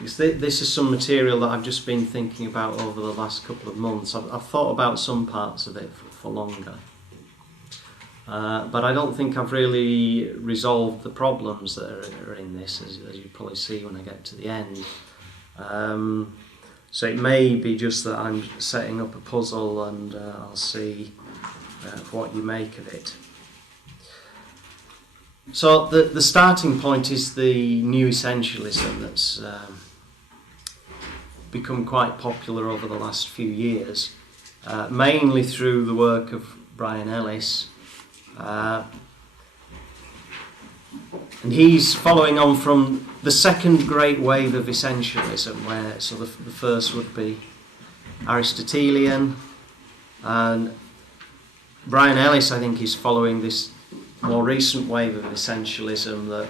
because this is some material that I've just been thinking about over the last couple of months. I've thought about some parts of it for longer. But I don't think I've really resolved the problems that are in this, as you probably see when I get to the end. So it may be just that I'm setting up a puzzle, and I'll see what you make of it. So the starting point is the new essentialism that's become quite popular over the last few years, mainly through the work of Brian Ellis. And he's following on from the second great wave of essentialism, where the first would be Aristotelian, and Brian Ellis, I think, is following this more recent wave of essentialism that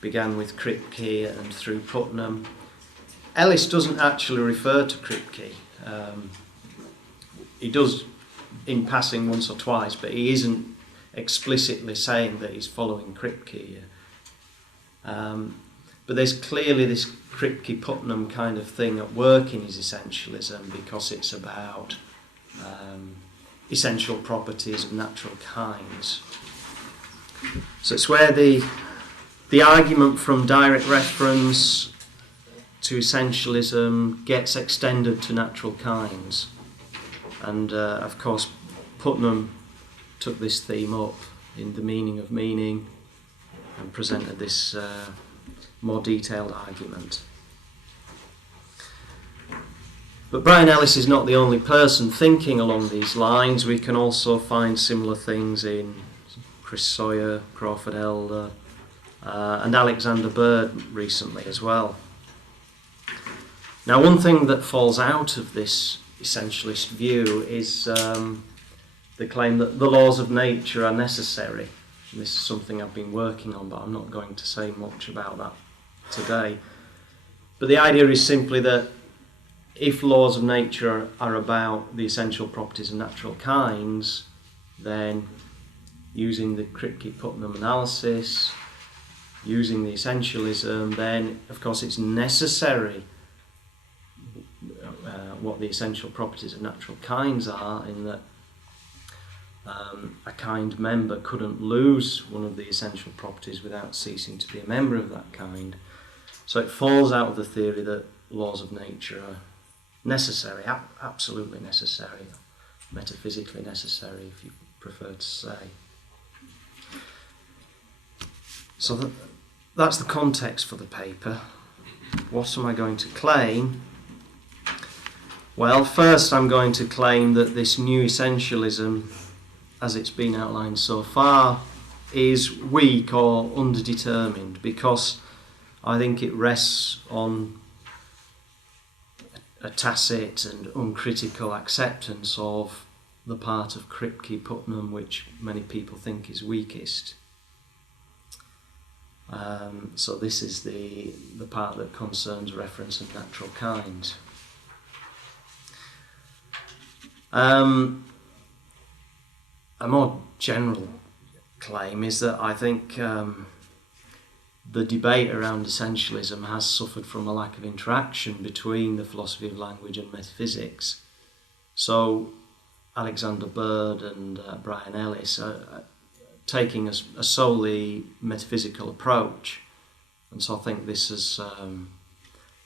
began with Kripke and through Putnam. Ellis doesn't actually refer to Kripke. He does in passing once or twice, but he isn't explicitly saying that he's following Kripke. But there's clearly this Kripke-Putnam kind of thing at work in his essentialism, because it's about essential properties of natural kinds. So it's where the argument from direct reference to essentialism gets extended to natural kinds. And of course Putnam took this theme up in The Meaning of Meaning and presented this more detailed argument. But Brian Ellis is not the only person thinking along these lines. We can also find similar things in Chris Sawyer, Crawford Elder, and Alexander Bird recently as well. Now, one thing that falls out of this essentialist view is the claim that the laws of nature are necessary. And this is something I've been working on, but I'm not going to say much about that today. But the idea is simply that if laws of nature are about the essential properties of natural kinds, then using the Kripke-Putnam analysis, using the essentialism, then of course it's necessary what the essential properties of natural kinds are, in that a kind member couldn't lose one of the essential properties without ceasing to be a member of that kind. So it falls out of the theory that laws of nature are necessary, absolutely necessary, metaphysically necessary, if you prefer to say. So that's the context for the paper. What am I going to claim? Well, first I'm going to claim that this new essentialism, as it's been outlined so far, is weak or underdetermined, because I think it rests on a tacit and uncritical acceptance of the part of Kripke-Putnam which many people think is weakest. So this is the part that concerns reference and natural kind. A more general claim is that I think the debate around essentialism has suffered from a lack of interaction between the philosophy of language and metaphysics. So Alexander Bird and Brian Ellis are taking a solely metaphysical approach, and so I think this has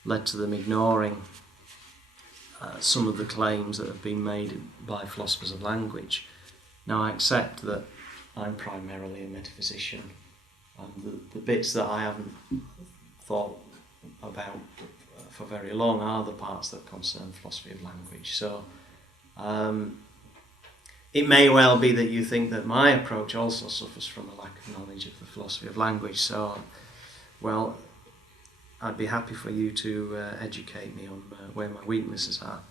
led to them ignoring some of the claims that have been made by philosophers of language. Now, I accept that I'm primarily a metaphysician, and the bits that I haven't thought about for very long are the parts that concern philosophy of language. So it may well be that you think that my approach also suffers from a lack of knowledge of the philosophy of language. So, well, I'd be happy for you to educate me on where my weaknesses are.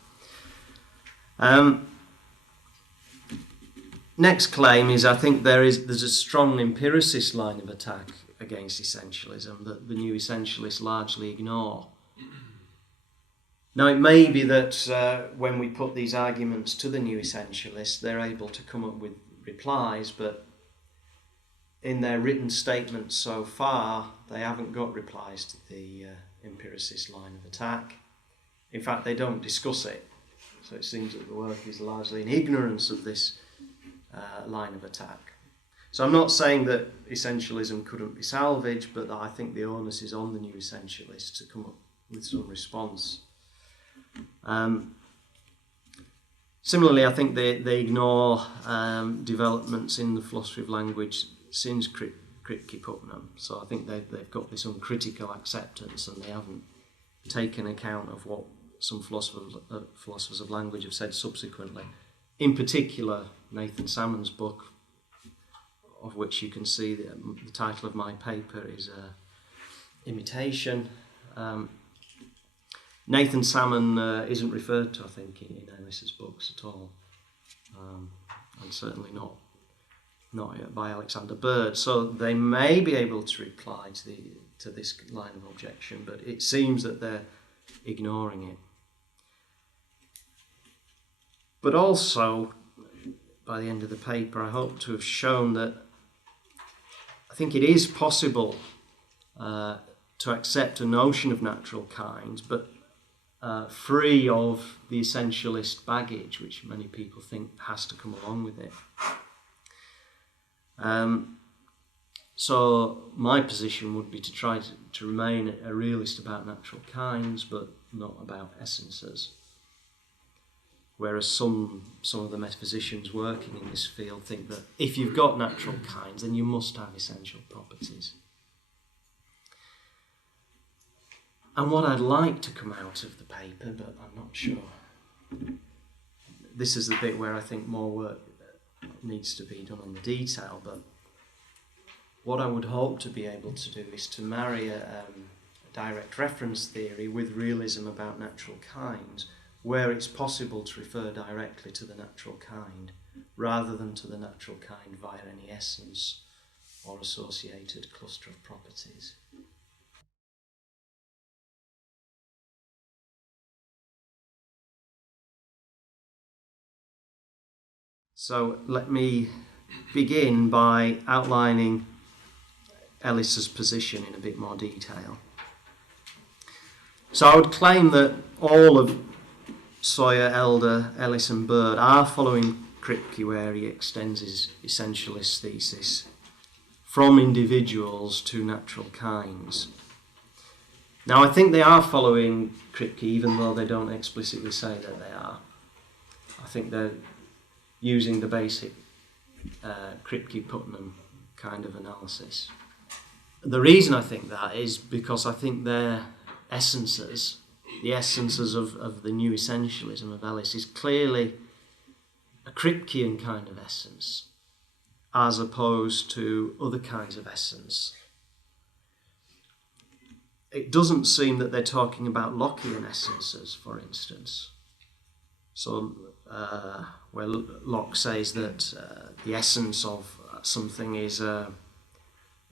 Next claim is, I think there's a strong empiricist line of attack against essentialism that the new essentialists largely ignore. Now, it may be that when we put these arguments to the new essentialists, they're able to come up with replies, but in their written statements so far, they haven't got replies to the empiricist line of attack. In fact, they don't discuss it. So it seems that the work is largely in ignorance of this line of attack. So I'm not saying that essentialism couldn't be salvaged, but I think the onus is on the new essentialists to come up with some response. Similarly, I think they ignore developments in the philosophy of language since Kripke-Putnam. So I think they've got this uncritical acceptance, and they haven't taken account of what some philosophers of language have said subsequently. In particular, Nathan Salmon's book, of which you can see the title of my paper is Imitation. Nathan Salmon isn't referred to, I think, in Ellis's books at all, and certainly not by Alexander Bird. So they may be able to reply to this line of objection, but it seems that they're ignoring it. But also, by the end of the paper, I hope to have shown that I think it is possible to accept a notion of natural kinds, but free of the essentialist baggage, which many people think has to come along with it. So my position would be to try to remain a realist about natural kinds, but not about essences. Whereas some of the metaphysicians working in this field think that if you've got natural kinds, then you must have essential properties. And what I'd like to come out of the paper, but I'm not sure. This is the bit where I think more work needs to be done on the detail, but what I would hope to be able to do is to marry a direct reference theory with realism about natural kinds, where it's possible to refer directly to the natural kind, rather than to the natural kind via any essence or associated cluster of properties. So let me begin by outlining Ellis's position in a bit more detail. So I would claim that all of Sawyer, Elder, Ellis and Bird are following Kripke, where he extends his essentialist thesis from individuals to natural kinds. Now I think they are following Kripke, even though they don't explicitly say that they are. I think they're using the basic Kripke-Putnam kind of analysis. The reason I think that is because I think their essences, the essences of the new essentialism of Ellis, is clearly a Kripkean kind of essence, as opposed to other kinds of essence. It doesn't seem that they're talking about Lockean essences, for instance. So, where Locke says that the essence of something is a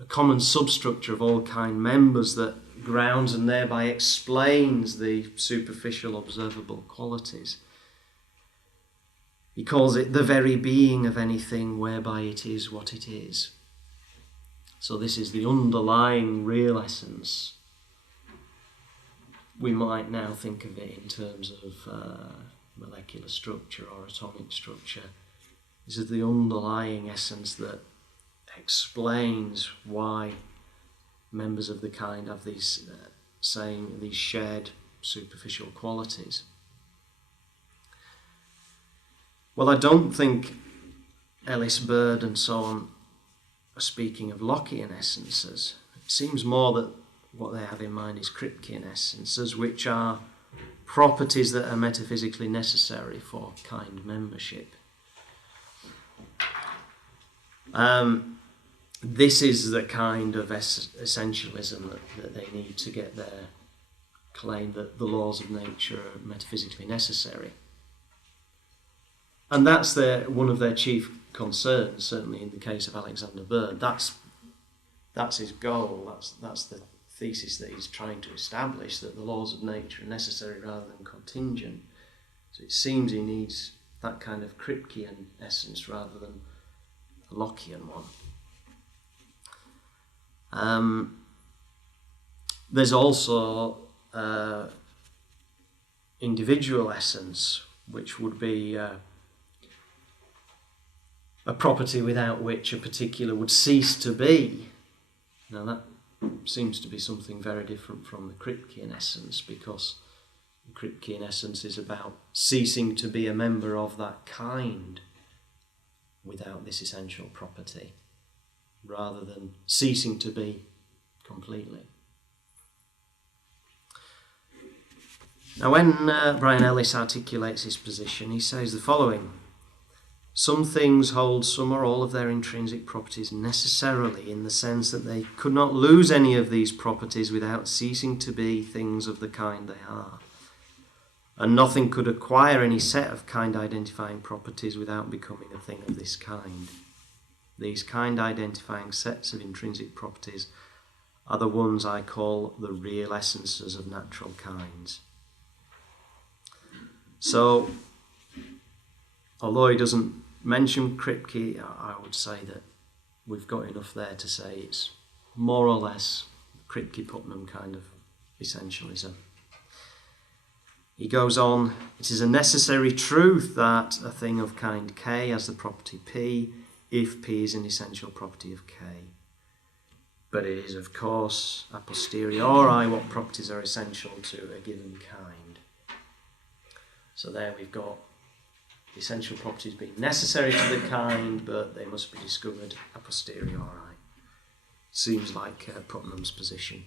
common substructure of all kind members that grounds and thereby explains the superficial observable qualities. He calls it the very being of anything whereby it is what it is. So this is the underlying real essence. We might now think of it in terms of molecular structure or atomic structure. This is the underlying essence that explains why members of the kind have these shared superficial qualities. Well, I don't think Ellis, Bird and so on are speaking of Lockean essences. It seems more that what they have in mind is Kripkean essences, which are properties that are metaphysically necessary for kind membership. This is the kind of essentialism that they need to get their claim that the laws of nature are metaphysically necessary. And that's one of their chief concerns, certainly in the case of Alexander Bird. That's his goal, that's the thesis that he's trying to establish, that the laws of nature are necessary rather than contingent. So it seems he needs that kind of Kripkean essence rather than a Lockean one. There's also individual essence, which would be a property without which a particular would cease to be. Now that seems to be something very different from the Kripkean essence, because the Kripkean essence is about ceasing to be a member of that kind without this essential property, rather than ceasing to be completely. Now when Brian Ellis articulates his position, he says the following: some things hold some or all of their intrinsic properties necessarily, in the sense that they could not lose any of these properties without ceasing to be things of the kind they are. And nothing could acquire any set of kind-identifying properties without becoming a thing of this kind. These kind-identifying sets of intrinsic properties are the ones I call the real essences of natural kinds. So, although he doesn't mention Kripke, I would say that we've got enough there to say it's more or less Kripke-Putnam kind of essentialism. He goes on, it is a necessary truth that a thing of kind K has the property P if P is an essential property of K. But it is, of course, a posteriori what properties are essential to a given kind. So there we've got essential properties being necessary to the kind, but they must be discovered a posteriori. Seems like Putnam's position.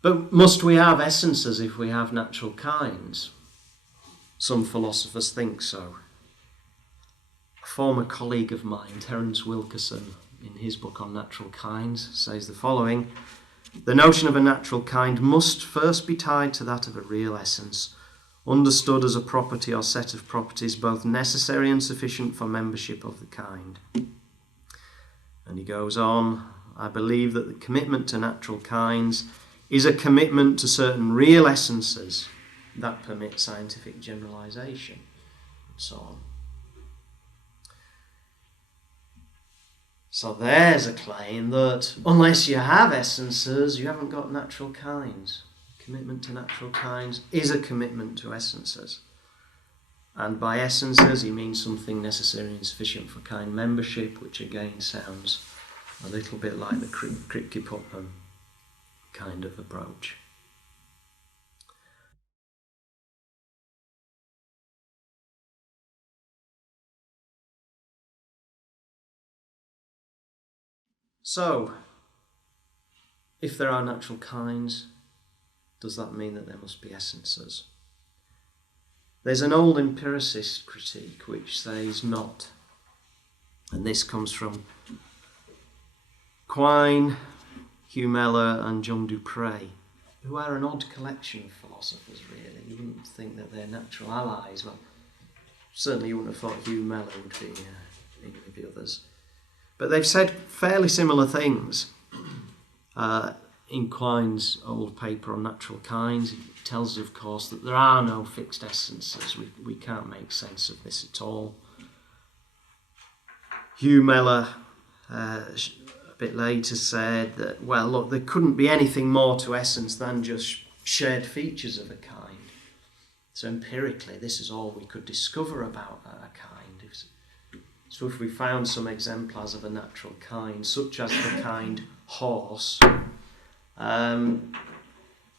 But must we have essences if we have natural kinds? Some philosophers think so. A former colleague of mine, Terence Wilkerson, in his book on natural kinds, says the following: the notion of a natural kind must first be tied to that of a real essence, understood as a property or set of properties both necessary and sufficient for membership of the kind. And he goes on, I believe that the commitment to natural kinds is a commitment to certain real essences that permit scientific generalization, and so on. So there's a claim that unless you have essences, you haven't got natural kinds. Commitment to natural kinds is a commitment to essences. And by essences, he means something necessary and sufficient for kind membership, which again sounds a little bit like the Kripke-Putnam kind of approach. So, if there are natural kinds, does that mean that there must be essences? There's an old empiricist critique which says not. And this comes from Quine, Hugh Mellor and John Dupre, who are an odd collection of philosophers, really. You wouldn't think that they're natural allies. Well, certainly you wouldn't have thought Hugh Mellor would be any of the others. But they've said fairly similar things. In Quine's old paper on natural kinds, it tells us, of course, that there are no fixed essences. We can't make sense of this at all. Hugh Mellor, a bit later, said that, well, look, there couldn't be anything more to essence than just shared features of a kind. So empirically, this is all we could discover about a kind. So if we found some exemplars of a natural kind, such as the kind horse,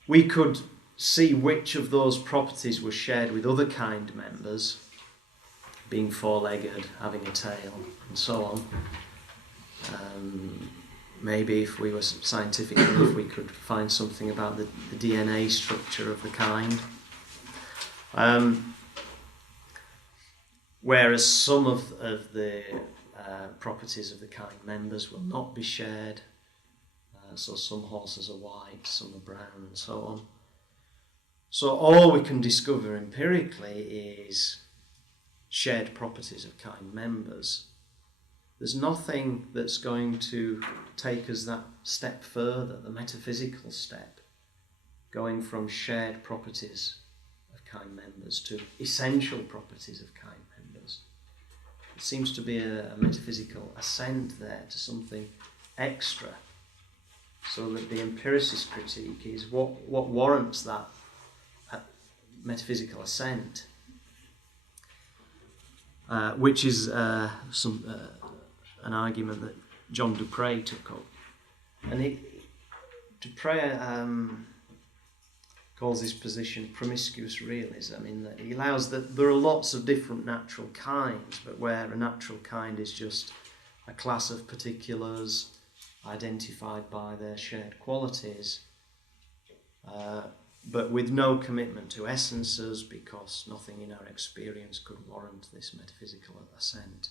we could see which of those properties were shared with other kind members, being four-legged, having a tail, and so on. Maybe if we were scientific enough, we could find something about the DNA structure of the kind. Whereas some of the properties of the kind members will not be shared. So some horses are white, some are brown, and so on. So all we can discover empirically is shared properties of kind members. There's nothing that's going to take us that step further, the metaphysical step, going from shared properties of kind members to essential properties of kind members. It seems to be a metaphysical ascent there to something extra. So that the empiricist critique is what warrants that metaphysical assent, which is an argument that John Dupre took up. And Dupre calls his position promiscuous realism, in that he allows that there are lots of different natural kinds, but where a natural kind is just a class of particulars identified by their shared qualities, but with no commitment to essences, because nothing in our experience could warrant this metaphysical assent.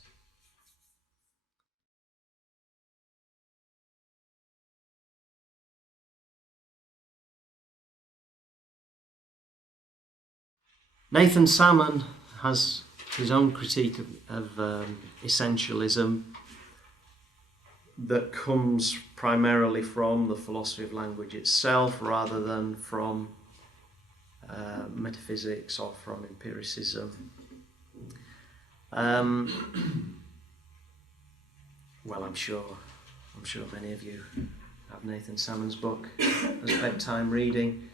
Nathan Salmon has his own critique of essentialism that comes primarily from the philosophy of language itself, rather than from metaphysics or from empiricism. Well, I'm sure many of you have Nathan Salmon's book as bedtime reading.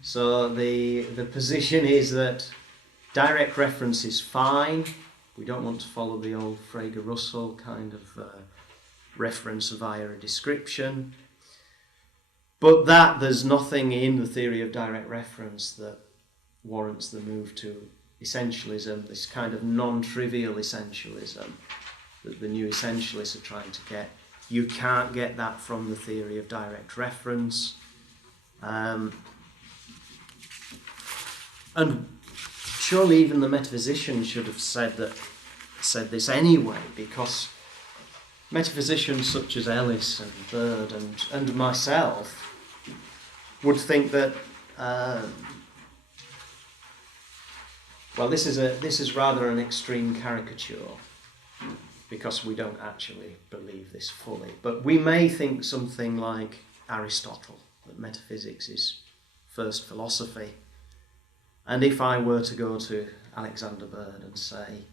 So the position is that direct reference is fine. We don't want to follow the old Frege Russell kind of reference via a description, but that there's nothing in the theory of direct reference that warrants the move to essentialism, this kind of non-trivial essentialism that the new essentialists are trying to get. You can't get that from the theory of direct reference. And surely even the metaphysicians should have said this anyway, because metaphysicians such as Ellis and Bird and myself would think that this is rather an extreme caricature, because we don't actually believe this fully. But we may think something like Aristotle, that metaphysics is first philosophy. And if I were to go to Alexander Bird and say,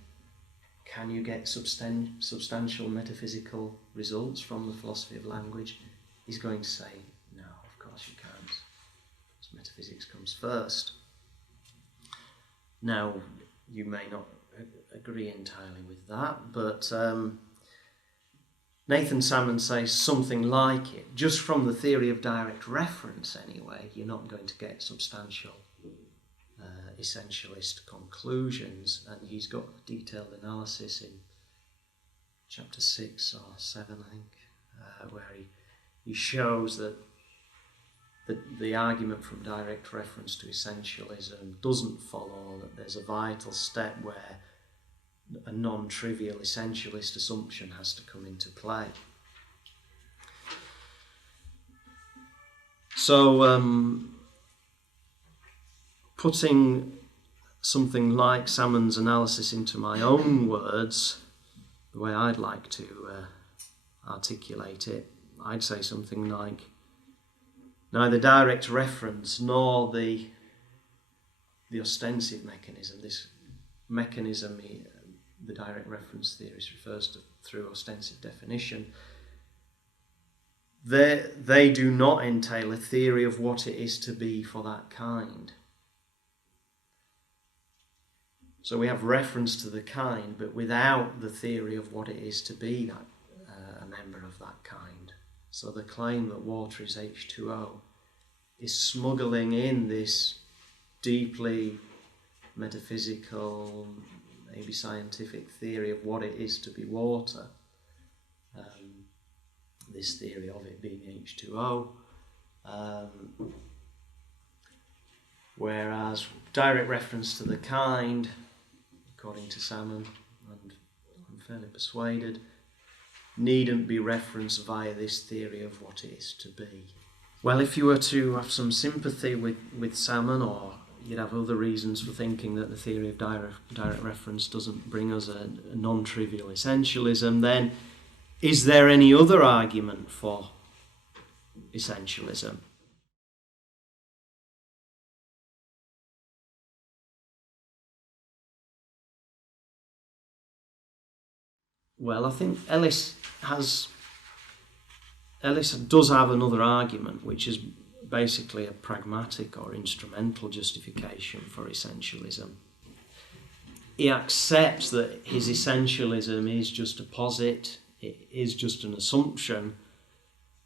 can you get substantial metaphysical results from the philosophy of language? He's going to say, no, of course you can't. Because metaphysics comes first. Now, you may not agree entirely with that, but Nathan Salmon says something like it. Just from the theory of direct reference anyway, you're not going to get substantial essentialist conclusions, and he's got a detailed analysis in chapter 6 or 7, I think, where he shows that the argument from direct reference to essentialism doesn't follow, that there's a vital step where a non-trivial essentialist assumption has to come into play. So putting something like Salmon's analysis into my own words, the way I'd like to articulate it, I'd say something like, neither direct reference nor the ostensive mechanism, this mechanism the direct reference theorist refers to through ostensive definition, they do not entail a theory of what it is to be for that kind. So we have reference to the kind, but without the theory of what it is to be that a member of that kind. So the claim that water is H2O is smuggling in this deeply metaphysical, maybe scientific theory of what it is to be water. This theory of it being H2O. Whereas direct reference to the kind, according to Salmon, and I'm fairly persuaded, needn't be referenced via this theory of what it is to be. Well, if you were to have some sympathy with Salmon, or you'd have other reasons for thinking that the theory of direct reference doesn't bring us a non-trivial essentialism, then is there any other argument for essentialism? Well, I think Ellis has Ellis does have another argument, which is basically a pragmatic or instrumental justification for essentialism. He accepts that his essentialism is just a posit, it is just an assumption,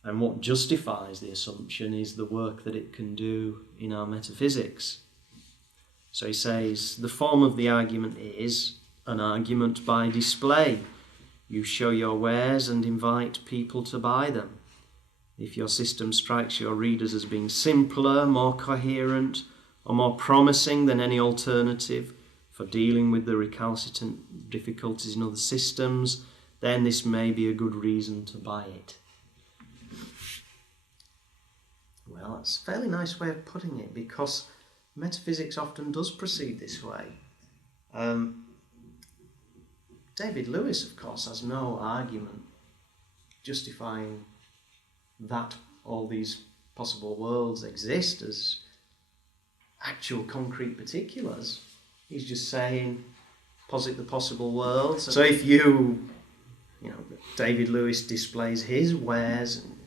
and what justifies the assumption is the work that it can do in our metaphysics. So he says, the form of the argument is an argument by display. You show your wares and invite people to buy them. If your system strikes your readers as being simpler, more coherent, or more promising than any alternative for dealing with the recalcitrant difficulties in other systems, then this may be a good reason to buy it. Well, that's a fairly nice way of putting it, because metaphysics often does proceed this way. David Lewis, of course, has no argument justifying that all these possible worlds exist as actual concrete particulars. He's just saying, posit the possible worlds. So if David Lewis displays his wares and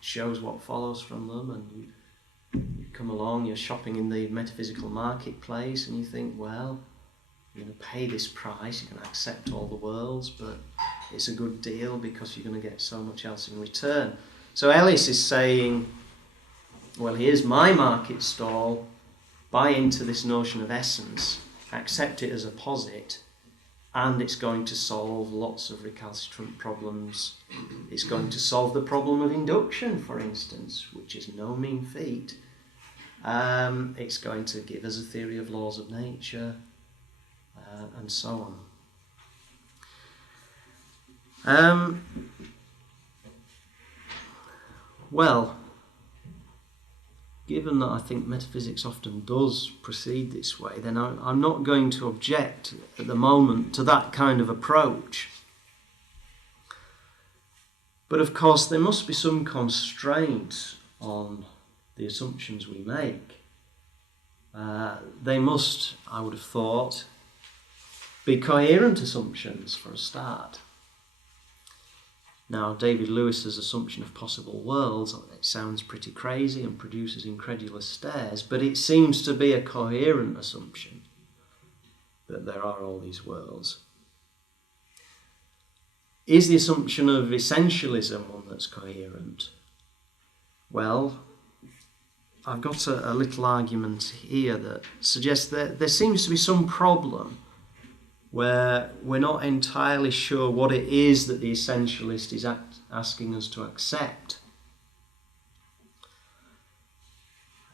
shows what follows from them, and you come along, you're shopping in the metaphysical marketplace, and you think, well, you're going to pay this price, you're going to accept all the worlds, but it's a good deal because you're going to get so much else in return. So Ellis is saying, well, here's my market stall, buy into this notion of essence, accept it as a posit, and it's going to solve lots of recalcitrant problems. It's going to solve the problem of induction, for instance, which is no mean feat. It's going to give us a theory of laws of nature, and so on. Well, given that I think metaphysics often does proceed this way, then I'm not going to object at the moment to that kind of approach. But of course, there must be some constraints on the assumptions we make. They must, I would have thought, be coherent assumptions for a start. Now, David Lewis's assumption of possible worlds, it sounds pretty crazy and produces incredulous stares, but it seems to be a coherent assumption that there are all these worlds. Is the assumption of essentialism one that's coherent? Well, I've got a little argument here that suggests that there seems to be some problem where we're not entirely sure what it is that the essentialist is asking us to accept.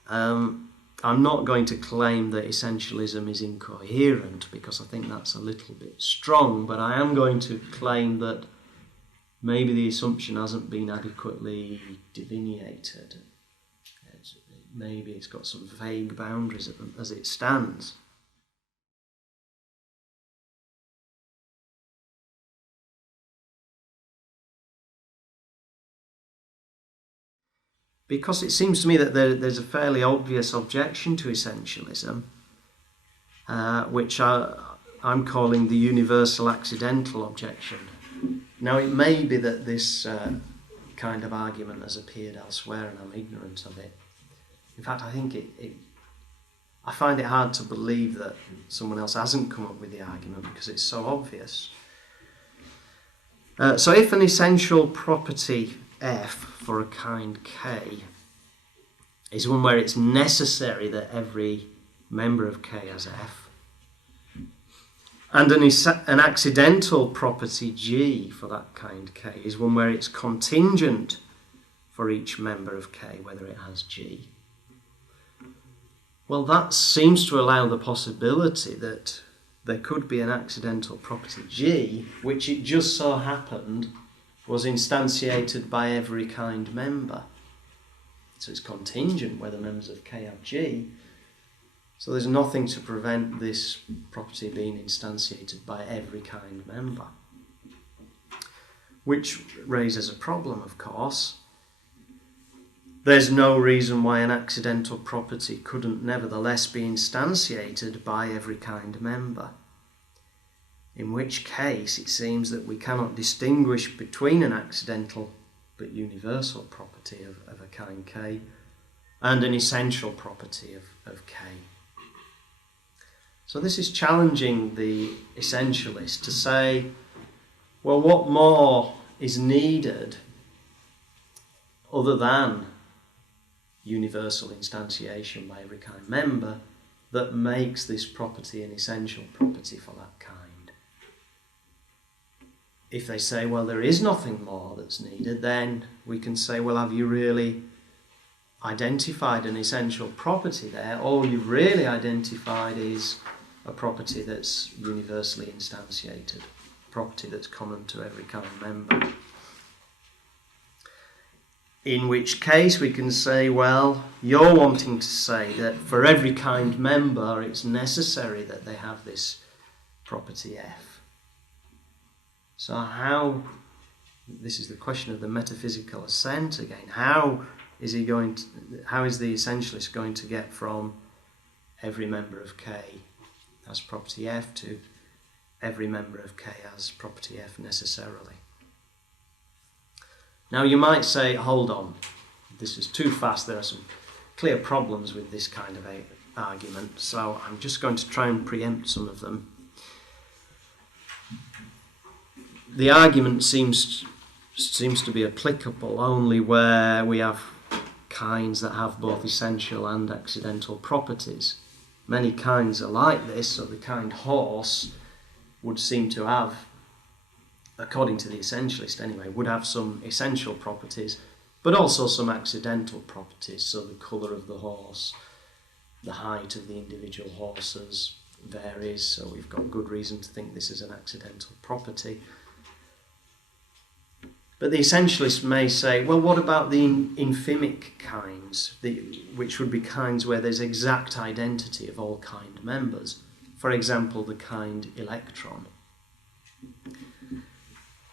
I'm not going to claim that essentialism is incoherent, because I think that's a little bit strong, but I am going to claim that maybe the assumption hasn't been adequately delineated. Maybe it's got some vague boundaries as it stands. Because it seems to me that there's a fairly obvious objection to essentialism, which I'm calling the universal accidental objection. Now, it may be that this kind of argument has appeared elsewhere and I'm ignorant of it. In fact, I think I find it hard to believe that someone else hasn't come up with the argument because it's so obvious. So if an essential property F for a kind K is one where it's necessary that every member of K has F, and an accidental property G for that kind K is one where it's contingent for each member of K whether it has G, well, that seems to allow the possibility that there could be an accidental property G, which it just so happened was instantiated by every kind member. So it's contingent whether members of K have G. So there's nothing to prevent this property being instantiated by every kind member. Which raises a problem, of course. There's no reason why an accidental property couldn't nevertheless be instantiated by every kind member. In which case it seems that we cannot distinguish between an accidental but universal property of a kind K, and an essential property of K. So this is challenging the essentialist to say, well, what more is needed other than universal instantiation by every kind member that makes this property an essential property for that kind? If they say, well, there is nothing more that's needed, then we can say, well, have you really identified an essential property there? All you've really identified is a property that's universally instantiated, a property that's common to every kind member. In which case we can say, well, you're wanting to say that for every kind member it's necessary that they have this property F. So how, this is the question of the metaphysical assent again, how is the essentialist going to get from every member of K as property F to every member of K as property F necessarily? Now you might say, hold on, this is too fast, there are some clear problems with this kind of argument, so I'm just going to try and preempt some of them. The argument seems to be applicable only where we have kinds that have both essential and accidental properties. Many kinds are like this, so the kind horse would seem to have, according to the essentialist anyway, would have some essential properties, but also some accidental properties. So the colour of the horse, the height of the individual horses varies, so we've got good reason to think this is an accidental property. But the essentialist may say, well, what about the infimic kinds, which would be kinds where there's exact identity of all kind members? For example, the kind electron.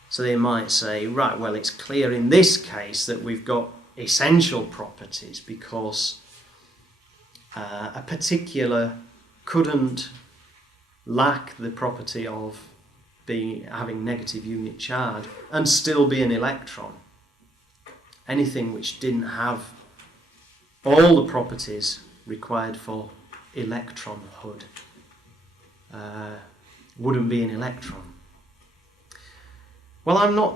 So they might say, right, well, it's clear in this case that we've got essential properties because a particular couldn't lack the property of having negative unit charge and still be an electron. Anything which didn't have all the properties required for electronhood wouldn't be an electron. Well, I'm not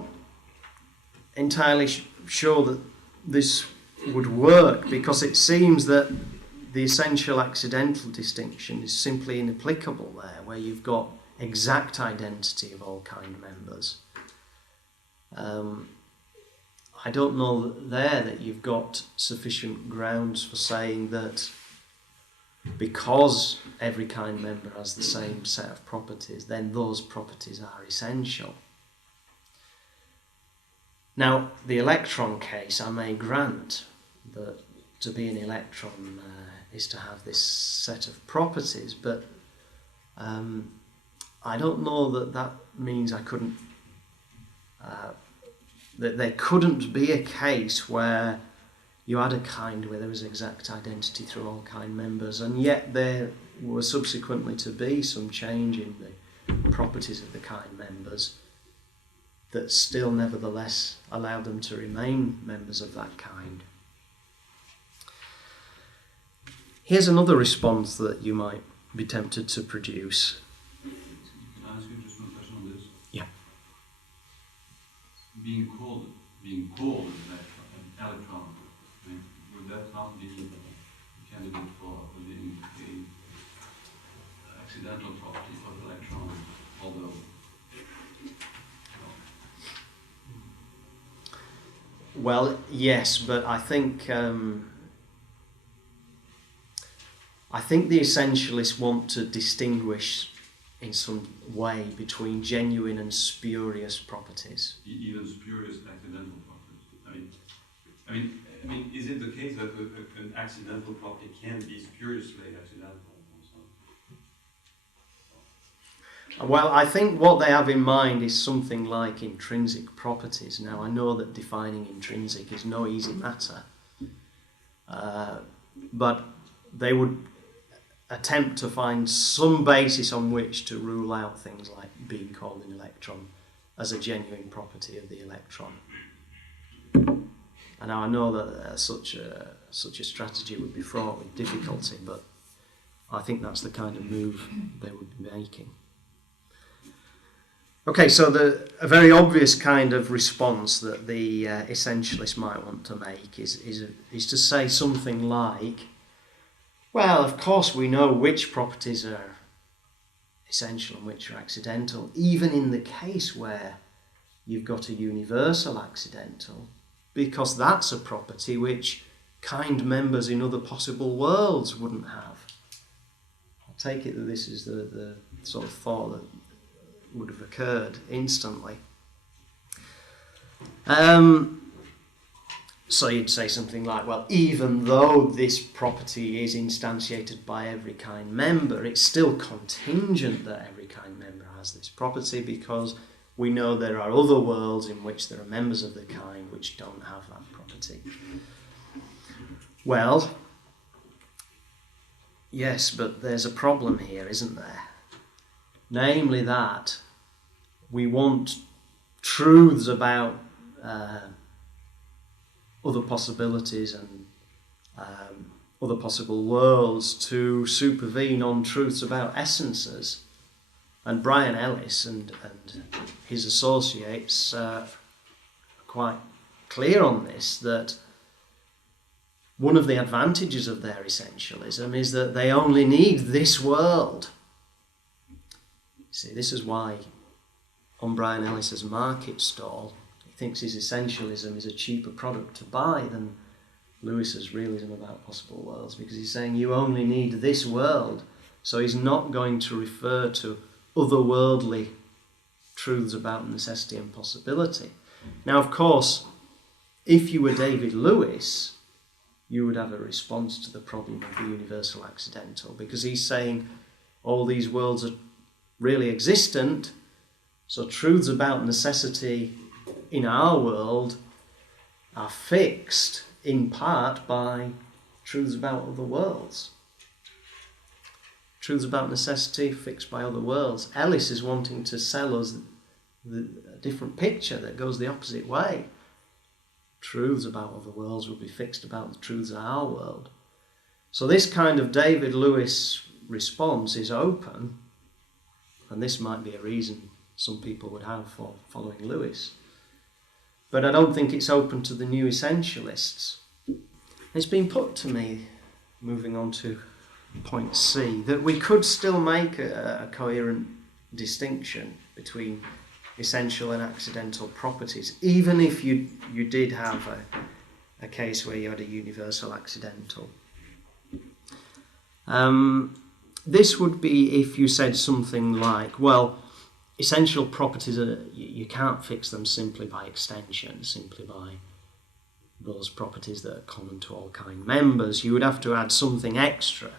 entirely sure that this would work, because it seems that the essential accidental distinction is simply inapplicable there, where you've got exact identity of all kind members. I don't know that you've got sufficient grounds for saying that because every kind member has the same set of properties, then those properties are essential. Now, the electron case, I may grant that to be an electron is to have this set of properties, but I don't know that means I couldn't, that there couldn't be a case where you had a kind where there was exact identity through all kind members, and yet there was subsequently to be some change in the properties of the kind members that still nevertheless allowed them to remain members of that kind. Here's another response that you might be tempted to produce. Can I ask you just one question on this? Yeah. Being called an electron, I mean, would that not be a candidate for being the accidental property of the electron, although Well, yes, but I think the essentialists want to distinguish in some way between genuine and spurious properties. even spurious accidental properties. I mean, is it the case that an accidental property can be spuriously accidental? Well, I think what they have in mind is something like intrinsic properties. Now, I know that defining intrinsic is no easy matter, but they would attempt to find some basis on which to rule out things like being called an electron as a genuine property of the electron. And I know that such a strategy would be fraught with difficulty, but I think that's the kind of move they would be making. Okay, so a very obvious kind of response that the essentialist might want to make is to say something like, well, of course we know which properties are essential and which are accidental, even in the case where you've got a universal accidental, because that's a property which kind members in other possible worlds wouldn't have. I take it that this is the sort of thought that would have occurred instantly. So you'd say something like, well, even though this property is instantiated by every kind member, it's still contingent that every kind member has this property, because we know there are other worlds in which there are members of the kind which don't have that property. Well, yes, but there's a problem here, isn't there? Namely that we want truths about other possibilities and other possible worlds to supervene on truths about essences. And Brian Ellis and his associates are quite clear on this, that one of the advantages of their essentialism is that they only need this world. See, this is why on Brian Ellis's market stall, he thinks his essentialism is a cheaper product to buy than Lewis's realism about possible worlds, because he's saying you only need this world. So he's not going to refer to otherworldly truths about necessity and possibility. Now, of course, if you were David Lewis, you would have a response to the problem of the universal accidental, because he's saying all these worlds are really existent, so truths about necessity in our world are fixed in part by truths about other worlds. Truths about necessity fixed by other worlds. Ellis is wanting to sell us a different picture that goes the opposite way. Truths about other worlds will be fixed about the truths of our world. So this kind of David Lewis response is open, and this might be a reason some people would have for following Lewis. But I don't think it's open to the new essentialists. It's been put to me, moving on to point C, that we could still make a coherent distinction between essential and accidental properties, even if you did have a case where you had a universal accidental. This would be if you said something like, well, essential properties, you can't fix them simply by extension, simply by those properties that are common to all kind members. You would have to add something extra.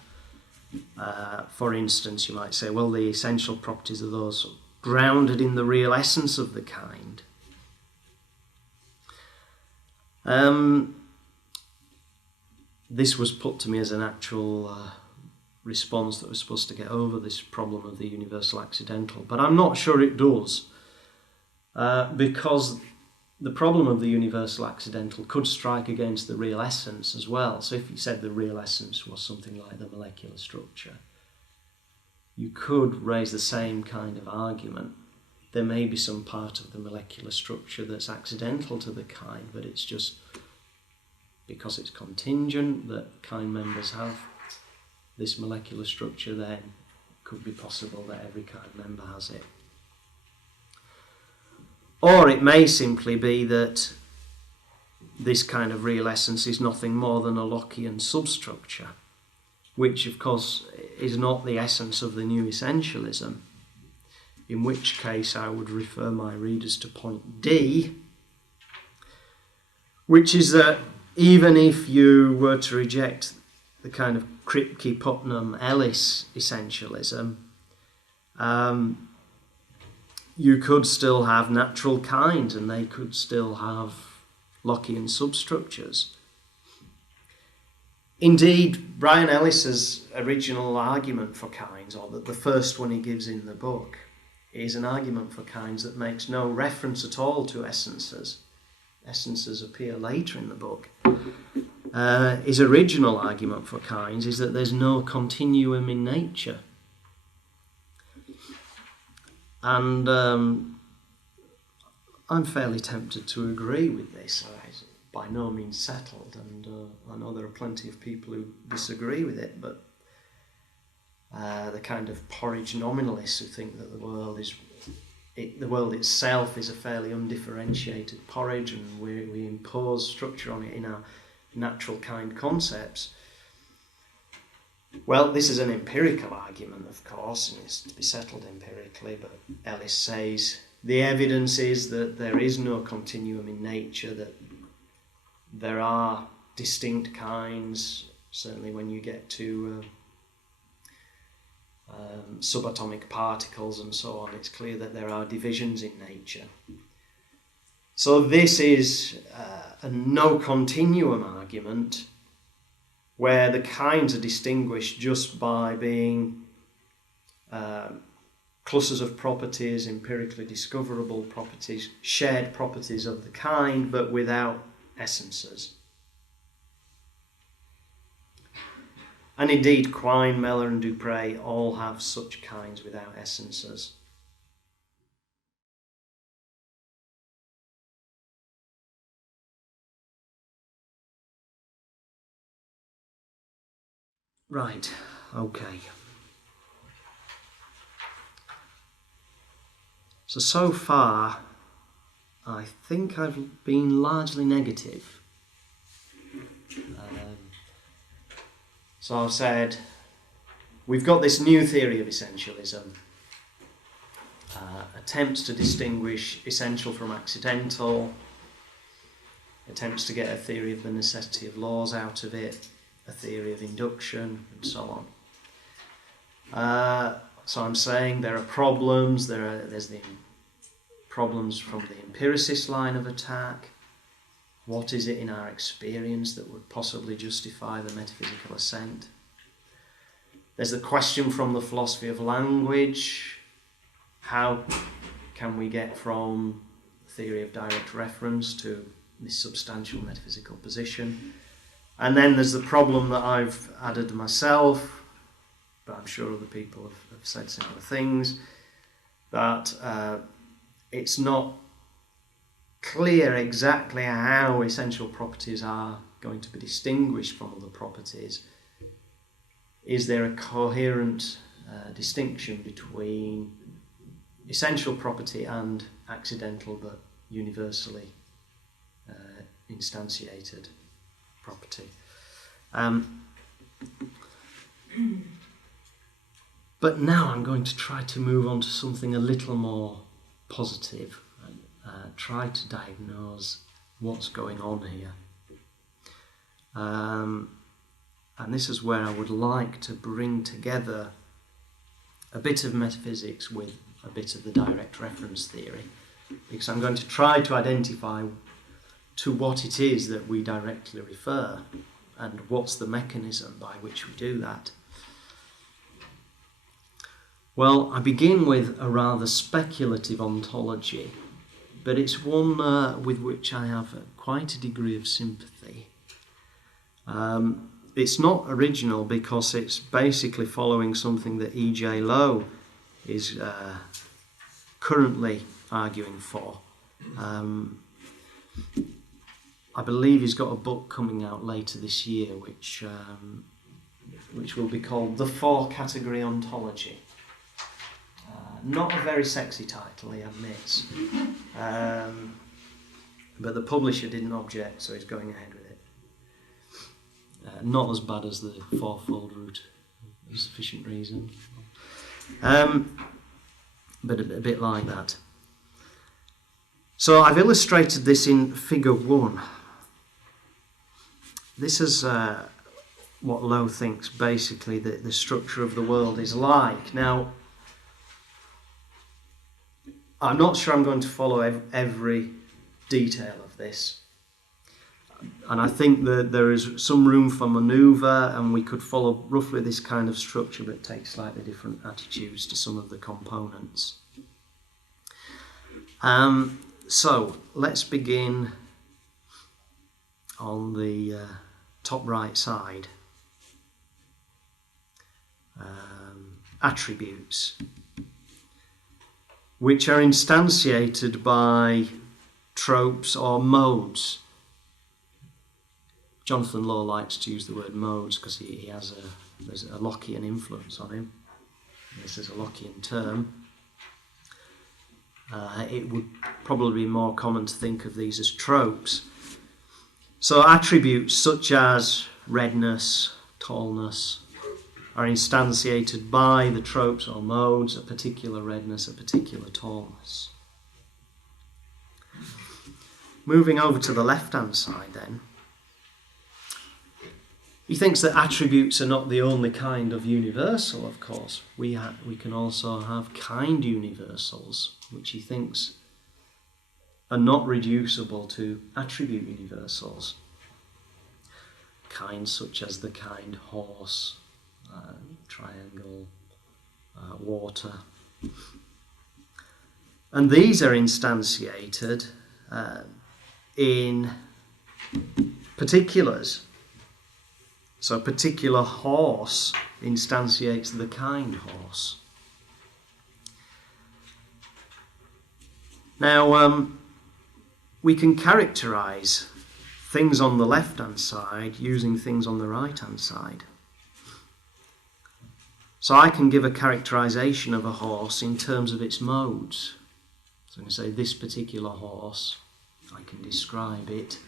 For instance, you might say, well, the essential properties are those grounded in the real essence of the kind. This was put to me as an actual response that was supposed to get over this problem of the universal accidental, but I'm not sure it does, because the problem of the universal accidental could strike against the real essence as well. So if you said the real essence was something like the molecular structure, you could raise the same kind of argument. There may be some part of the molecular structure that's accidental to the kind, but it's just because it's contingent that kind members have this molecular structure, then it could be possible that every kind member has it. Or it may simply be that this kind of real essence is nothing more than a Lockean substructure, which of course is not the essence of the new essentialism, in which case I would refer my readers to point D, which is that even if you were to reject the kind of Kripke-Putnam-Ellis essentialism, you could still have natural kinds, and they could still have Lockean substructures. Indeed, Brian Ellis's original argument for kinds, or the first one he gives in the book, is an argument for kinds that makes no reference at all to essences. essences appear later in the book. His original argument for kinds is that there's no continuum in nature. And I'm fairly tempted to agree with this. It's by no means settled, and I know there are plenty of people who disagree with it, but the kind of porridge nominalists who think that the world itself is a fairly undifferentiated porridge, and we impose structure on it in our natural kind concepts. Well, this is an empirical argument, of course, and it's to be settled empirically, but Ellis says the evidence is that there is no continuum in nature, that there are distinct kinds, certainly when you get to subatomic particles and so on. It's clear that there are divisions in nature. So this is a no continuum argument, where the kinds are distinguished just by being clusters of properties, empirically discoverable properties, shared properties of the kind, but without essences. And indeed, Quine, Meller and Dupré all have such kinds without essences. Right, okay. So far, I think I've been largely negative. So I've said, we've got this new theory of essentialism, attempts to distinguish essential from accidental, attempts to get a theory of the necessity of laws out of it, a theory of induction, and so on. So I'm saying there are problems. There's the problems from the empiricist line of attack. What is it in our experience that would possibly justify the metaphysical assent? There's the question from the philosophy of language. How can we get from the theory of direct reference to this substantial metaphysical position? And then there's the problem that I've added myself, but I'm sure other people have said similar things, that it's not clear exactly how essential properties are going to be distinguished from other properties. Is there a coherent distinction between essential property and accidental but universally instantiated property? But now I'm going to try to move on to something a little more positive and try to diagnose what's going on here. And this is where I would like to bring together a bit of metaphysics with a bit of the direct reference theory, because I'm going to try to identify to what it is that we directly refer and what's the mechanism by which we do that. Well, I begin with a rather speculative ontology, but it's one with which I have quite a degree of sympathy. It's not original because it's basically following something that E.J. Lowe is currently arguing for. I believe he's got a book coming out later this year which will be called The Four-Category Ontology. Not a very sexy title, he admits. But the publisher didn't object, so he's going ahead with it. Not as bad as the Fourfold Route, for sufficient reason. But a bit like that. So I've illustrated this in figure 1. This is what Lowe thinks basically the structure of the world is like. Now, I'm not sure I'm going to follow every detail of this. And I think that there is some room for manoeuvre, and we could follow roughly this kind of structure but take slightly different attitudes to some of the components. So let's begin on the top right side, attributes, which are instantiated by tropes or modes. Jonathan Law likes to use the word modes because there's a Lockean influence on him. This is a Lockean term. It would probably be more common to think of these as tropes. So attributes such as redness, tallness, are instantiated by the tropes or modes, a particular redness, a particular tallness. Moving over to the left-hand side then, he thinks that attributes are not the only kind of universal, of course. We can also have kind universals, which he thinks are not reducible to attribute universals. Kinds such as the kind horse, triangle, water. And these are instantiated in particulars. So a particular horse instantiates the kind horse. Now, we can characterize things on the left-hand side using things on the right-hand side. So I can give a characterization of a horse in terms of its modes. So I can say this particular horse, I can describe it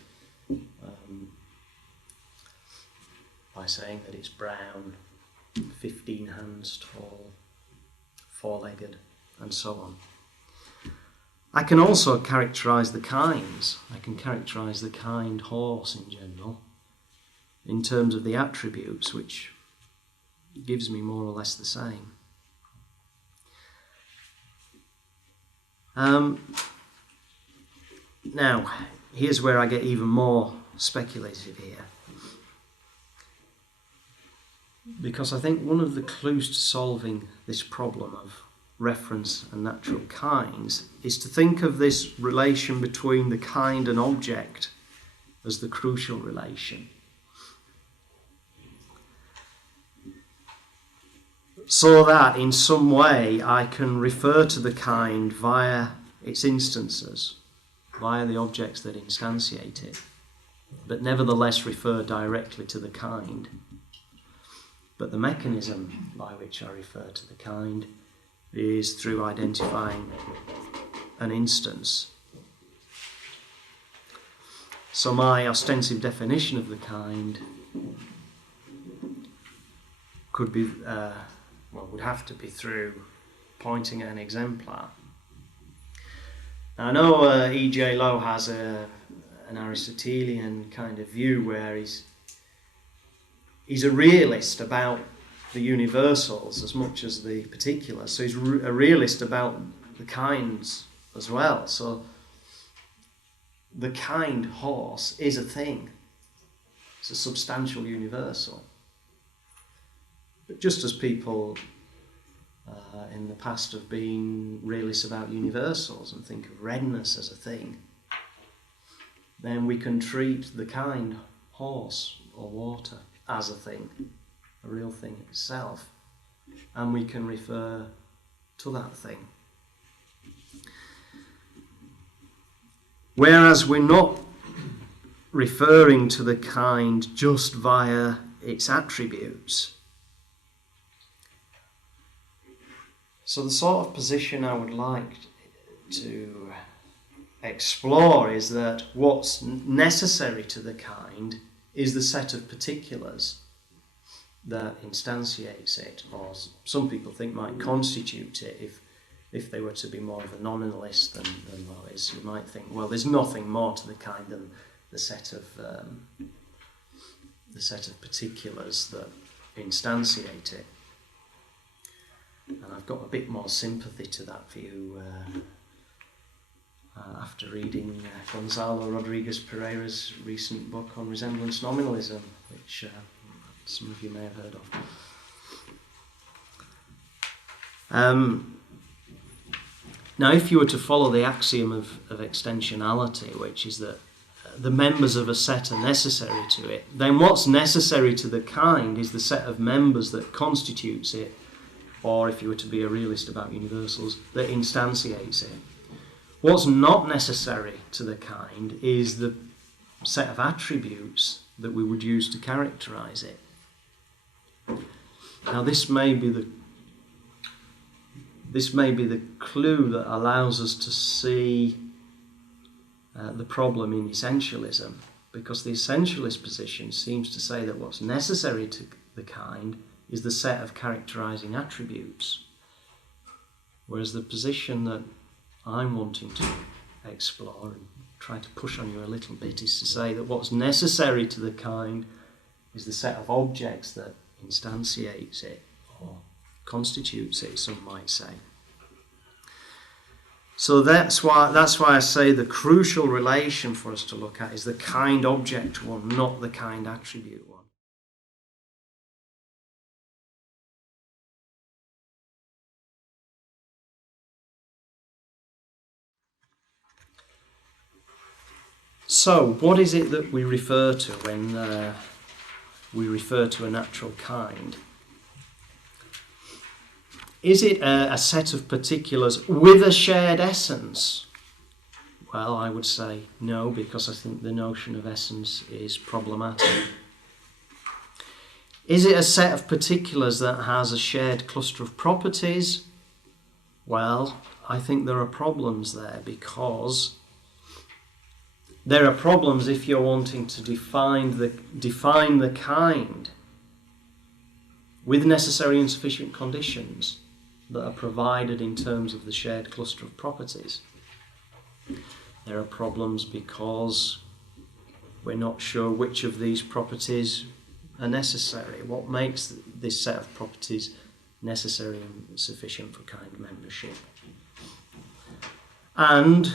by saying that it's brown, 15 hands tall, four-legged, and so on. I can also characterize the kinds. I can characterize the kind horse in general in terms of the attributes, which gives me more or less the same. Now, here's where I get even more speculative here. Because I think one of the clues to solving this problem of reference and natural kinds is to think of this relation between the kind and object as the crucial relation. So that in some way I can refer to the kind via its instances, via the objects that instantiate it, but nevertheless refer directly to the kind. But the mechanism by which I refer to the kind is through identifying an instance. So my ostensive definition of the kind could be, would have to be through pointing at an exemplar. Now, I know E.J. Lowe has an Aristotelian kind of view where he's a realist about the universals as much as the particulars. So he's a realist about the kinds as well. So the kind horse is a thing. It's a substantial universal. But just as people in the past have been realists about universals and think of redness as a thing, then we can treat the kind horse or water as a thing, a real thing itself, and we can refer to that thing. Whereas we're not referring to the kind just via its attributes. So the sort of position I would like to explore is that what's necessary to the kind is the set of particulars that instantiates it, or some people think might constitute it if they were to be more of a nominalist than Lowe is. You might think, well, there's nothing more to the kind than the set of particulars that instantiate it. And I've got a bit more sympathy to that view after reading Gonzalo Rodriguez Pereira's recent book on resemblance nominalism, which some of you may have heard of. Now, if you were to follow the axiom of extensionality, which is that the members of a set are necessary to it, then what's necessary to the kind is the set of members that constitutes it, or if you were to be a realist about universals, that instantiates it. What's not necessary to the kind is the set of attributes that we would use to characterize it. Now this may be the clue that allows us to see the problem in essentialism, because the essentialist position seems to say that what's necessary to the kind is the set of characterizing attributes, whereas the position that I'm wanting to explore and try to push on you a little bit is to say that what's necessary to the kind is the set of objects that instantiates it or constitutes it, some might say. So that's why I say the crucial relation for us to look at is the kind-object one, not the kind-attribute one. So, what is it that we refer to when we refer to a natural kind? Is it a set of particulars with a shared essence? Well, I would say no, because I think the notion of essence is problematic. Is it a set of particulars that has a shared cluster of properties? Well, I think there are problems there, because there are problems if you're wanting to define the kind with necessary and sufficient conditions that are provided in terms of the shared cluster of properties. There are problems because we're not sure which of these properties are necessary. What makes this set of properties necessary and sufficient for kind membership? And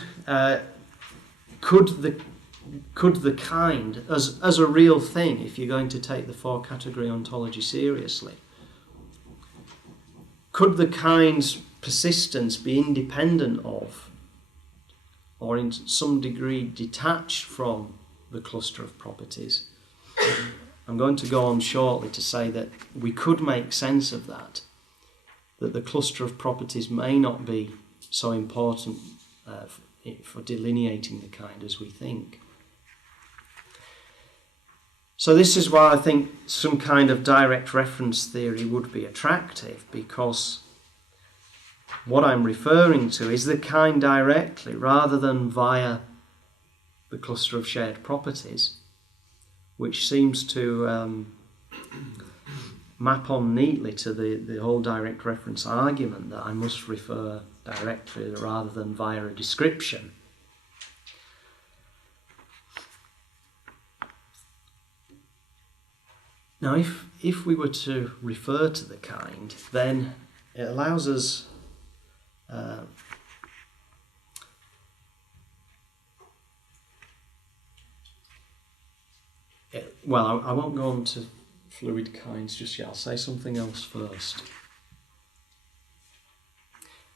could the kind, as a real thing, if you're going to take the four-category ontology seriously, could the kind's persistence be independent of, or in some degree detached from, the cluster of properties? I'm going to go on shortly to say that we could make sense of that the cluster of properties may not be so important for delineating the kind as we think. So this is why I think some kind of direct reference theory would be attractive, because what I'm referring to is the kind directly rather than via the cluster of shared properties, which seems to map on neatly to the whole direct reference argument that I must refer directly rather than via a description. Now, if we were to refer to the kind, then it allows us I won't go on to fluid kinds just yet. I'll say something else first.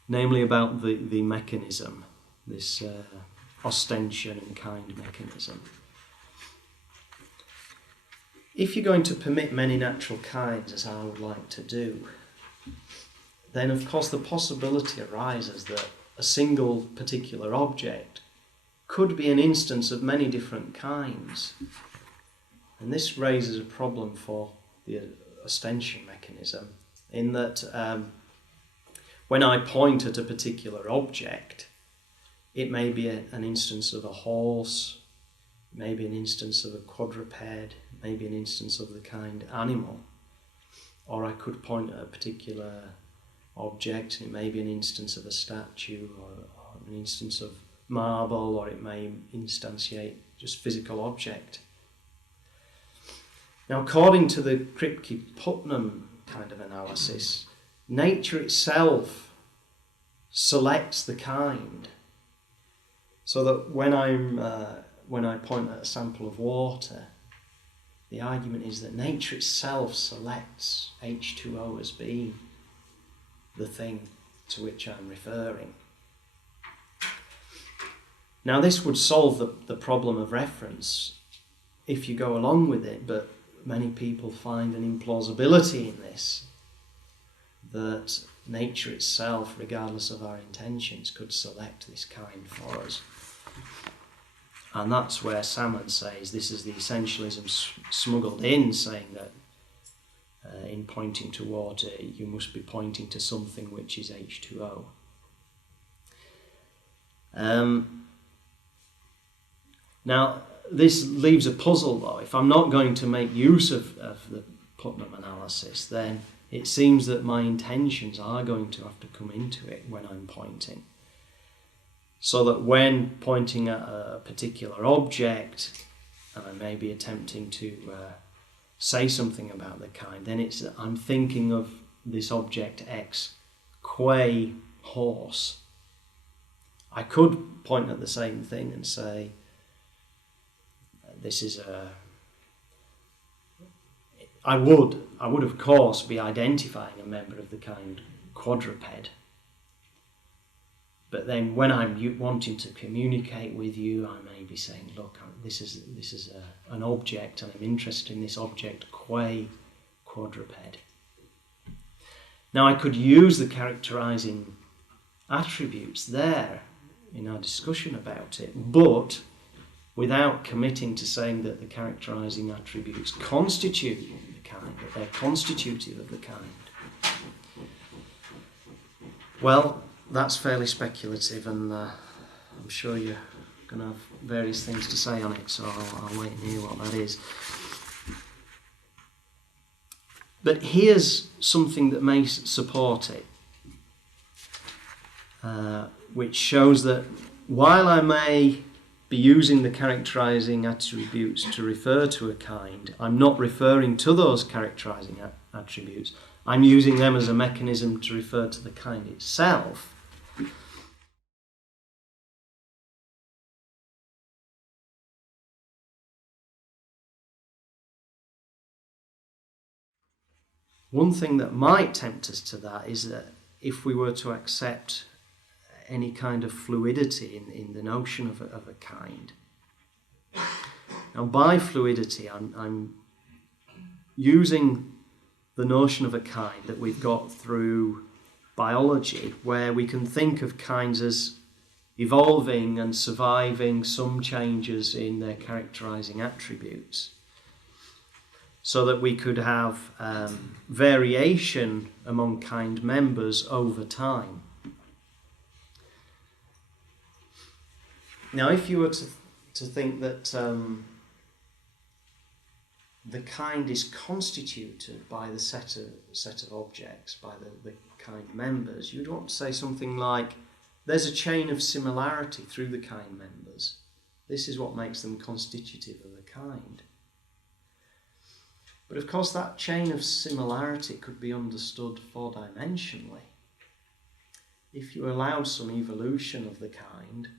Namely about the mechanism, this ostension and kind mechanism. If you're going to permit many natural kinds, as I would like to do, then of course the possibility arises that a single particular object could be an instance of many different kinds. And this raises a problem for the ostension mechanism, in that when I point at a particular object, it may be an instance of a horse, maybe an instance of a quadruped, maybe an instance of the kind animal. Or I could point at a particular object, and it may be an instance of a statue, or an instance of marble, or it may instantiate just physical object. Now, according to the Kripke-Putnam kind of analysis, nature itself selects the kind, so that when I point at a sample of water, the argument is that nature itself selects H2O as being the thing to which I'm referring. Now this would solve the problem of reference if you go along with it, but many people find an implausibility in this, that nature itself, regardless of our intentions, could select this kind for us. And that's where Salmon says this is the essentialism smuggled in, saying that in pointing to water, you must be pointing to something which is H2O. Now, this leaves a puzzle, though. If I'm not going to make use of the Putnam analysis, then it seems that my intentions are going to have to come into it when I'm pointing. So that when pointing at a particular object, and I may be attempting to say something about the kind, then I'm thinking of this object X, quay horse. I could point at the same thing and say, this is a... I would of course be identifying a member of the kind quadruped. But then when I'm wanting to communicate with you, I may be saying, look, this is an object, and I'm interested in this object, quay quadruped. Now I could use the characterizing attributes there in our discussion about it, but without committing to saying that the characterizing attributes constitute the kind, that they're constitutive of the kind. Well, that's fairly speculative, and I'm sure you're going to have various things to say on it, so I'll wait and hear what that is. But here's something that may support it, which shows that while I may be using the characterizing attributes to refer to a kind, I'm not referring to those characterizing attributes. I'm using them as a mechanism to refer to the kind itself. One thing that might tempt us to that is that if we were to accept any kind of fluidity in the notion of a kind. Now, by fluidity, I'm using the notion of a kind that we've got through biology, where we can think of kinds as evolving and surviving some changes in their characterizing attributes, so that we could have variation among kind members over time. Now, if you were to think that the kind is constituted by the set of objects, by the kind members, you'd want to say something like, there's a chain of similarity through the kind members. This is what makes them constitutive of the kind. But of course that chain of similarity could be understood four-dimensionally. If you allowed some evolution of the kind,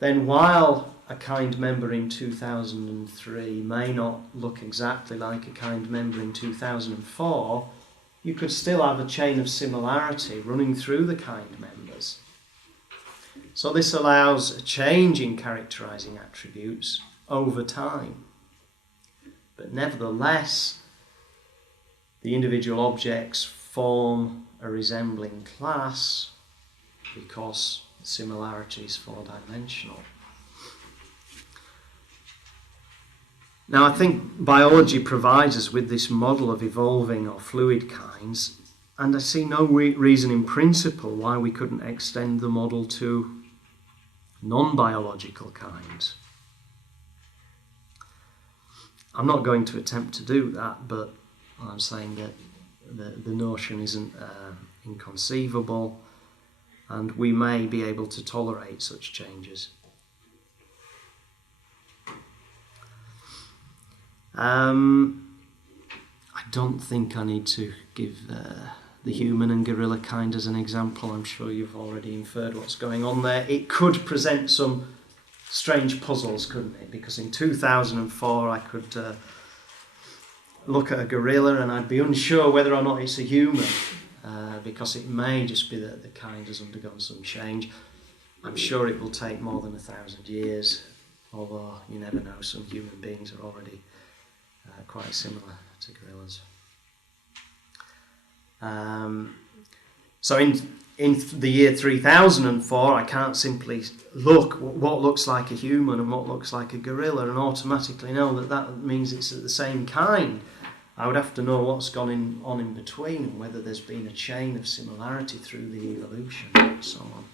then while a kind member in 2003 may not look exactly like a kind member in 2004, you could still have a chain of similarity running through the kind members. So this allows a change in characterizing attributes over time. But nevertheless, the individual objects form a resembling class because similarity is four-dimensional. Now, I think biology provides us with this model of evolving or fluid kinds, and I see no reason in principle why we couldn't extend the model to non-biological kinds. I'm not going to attempt to do that, but I'm saying that the notion isn't inconceivable, and we may be able to tolerate such changes. I don't think I need to give the human and gorilla kind as an example. I'm sure you've already inferred what's going on there. It could present some strange puzzles, couldn't it? Because in 2004 I could look at a gorilla and I'd be unsure whether or not it's a human, because it may just be that the kind has undergone some change. I'm sure it will take more than 1,000 years, although you never know, some human beings are already quite similar to gorillas. So in the year 3004, I can't simply look what looks like a human and what looks like a gorilla and automatically know that that means it's the same kind. I would have to know what's gone on in between and whether there's been a chain of similarity through the evolution and so on.